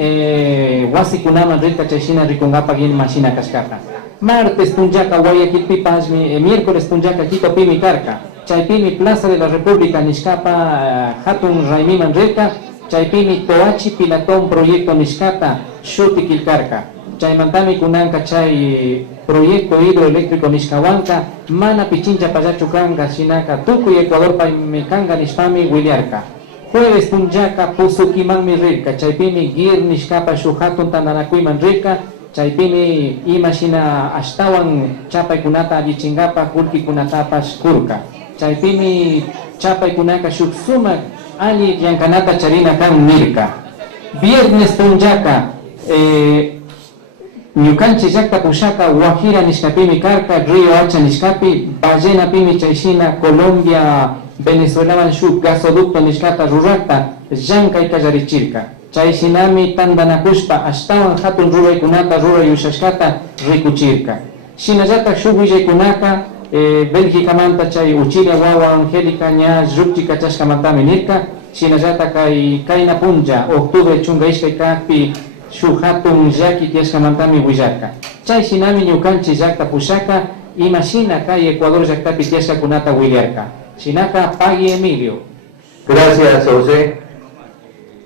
wasi kunaman rirka chayshina rikungapa gin mashina kashkata. Martes punllaka Guayaquil pipasmi, miércoles punllaka Quito pimi karka. Chaypimi Plaza de la República Nishkapa Hatun Raimiman Rirka, Chaypimi Toachi Pilatón Proyecto Nishkata Shuti Kilkarka. Chaymantami kunanka chay proyecto hidroeléctrico Nishkawanka, mana pichincha payachukanka shinaka Tukuy Ecuador paimekanga nishpami Willarka. Jueves punllaka Pusukimanmi Rirka, Chaypimi Gir Nishkapa Shuhatun Tandanakuyman Rirka, Chaypimi imashina ashtawan chapay kunata allichingapa kulki kunatapas kurka. Chaypimi chapay kunaka shuksuma ali yankanata charina kan nirka. Viernes punllaka ñukanchi llakta pushaka Guajira nishkapimi karka, Río Hacha nishkapi, Ballena pimi chayshina Colombia Venezuela shuk gasoducto nishkata rurakta llankay kallarichirka. Chayshinami tandanakushpa ashtawan hatun ruraykunata rurayushashkata rikuchirka. Shinallata shuk willaykunaka Belgikamanta chay Uchilla wawa Angélica ña llukchi kachashkamantami nirka. Shinallata kayna punlla octubre chunga ishkay kakpi shuk hatun llaki tiyashkamantami willarka. Chayshinami ñukanchi llakta pushaka imashina kay Ecuador llaktapi tiyashkakunata willarka. Shinaka Pagui Emilio. Gracias, José.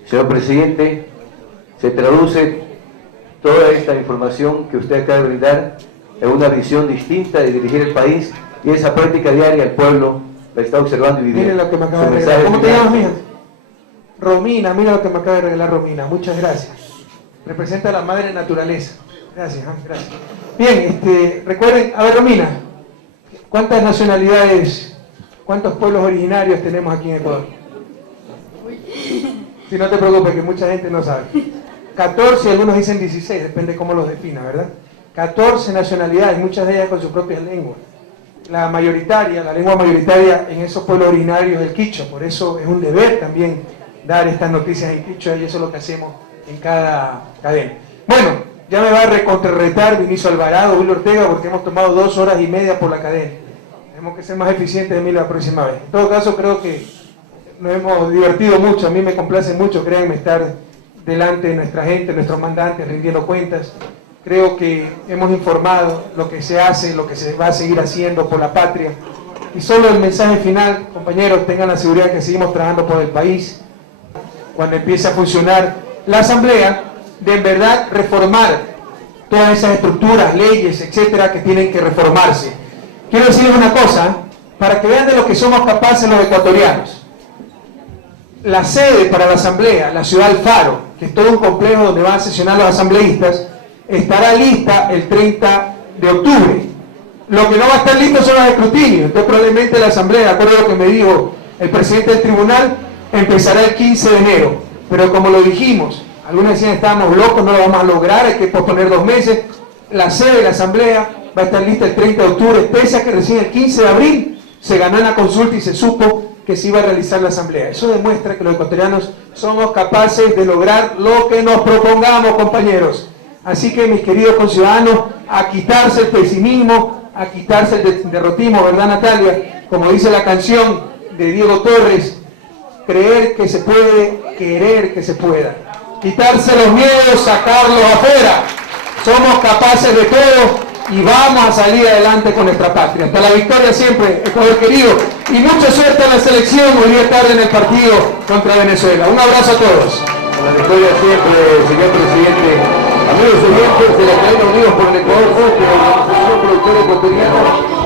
Señor presidente, se traduce toda esta información que usted acaba de brindar en una visión distinta de dirigir el país, y esa práctica diaria el pueblo la está observando y viviendo. Mire lo que me acaba de regalar. ¿Cómo te llamas, mija? Romina, mira lo que me acaba de regalar Romina. Muchas gracias. representa a la madre naturaleza. Gracias, gracias. Bien, recuerden, a ver, Romina, ¿cuántas nacionalidades, cuántos pueblos originarios tenemos aquí en Ecuador? Si no te preocupes, que mucha gente no sabe. 14, algunos dicen 16, depende cómo los defina, ¿verdad? 14 nacionalidades, muchas de ellas con su propia lengua. La mayoritaria, la lengua mayoritaria en esos pueblos originarios es el quichua, por eso es un deber también dar estas noticias en quichua y eso es lo que hacemos en cada cadena. Bueno, ya me va a recontrarretar Vinicio Alvarado, Willy Ortega, porque hemos tomado 2 horas y media por la cadena. Tenemos que ser más eficientes de mí la próxima vez. En todo caso, creo que nos hemos divertido mucho, a mí me complace mucho, créanme, estar delante de nuestra gente, nuestros mandantes, rindiendo cuentas. Creo que hemos informado lo que se hace, lo que se va a seguir haciendo por la patria. Y solo el mensaje final, compañeros, tengan la seguridad que seguimos trabajando por el país. Cuando empiece a funcionar la Asamblea, de en verdad reformar todas esas estructuras, leyes, etcétera, que tienen que reformarse. Quiero decirles una cosa, para que vean de lo que somos capaces los ecuatorianos. La sede para la Asamblea, la ciudad del Faro, que es todo un complejo donde van a sesionar los asambleístas, estará lista el 30 de octubre. Lo que no va a estar listo son los escrutinios. Entonces probablemente la Asamblea, de acuerdo a lo que me dijo el presidente del tribunal, empezará el 15 de enero. Pero como lo dijimos, algunos decían estábamos locos, no lo vamos a lograr, hay que posponer 2 meses. La sede de la Asamblea va a estar lista el 30 de octubre, pese a que recién el 15 de abril se ganó en la consulta y se supo que se iba a realizar la Asamblea. Eso demuestra que los ecuatorianos somos capaces de lograr lo que nos propongamos, compañeros. Así que, mis queridos conciudadanos, a quitarse el pesimismo, a quitarse el derrotismo, ¿verdad, Natalia? Como dice la canción de Diego Torres, creer que se puede, querer que se pueda. Quitarse los miedos, sacarlos afuera. Somos capaces de todo y vamos a salir adelante con nuestra patria. Hasta la victoria siempre, Ecuador querido. Y mucha suerte en la selección hoy día tarde en el partido contra Venezuela. Un abrazo a todos. A la victoria siempre, señor presidente. Amigos oyentes de la cadena Unidos por el Ecuador, la Asociación Productora Ecuatoriana.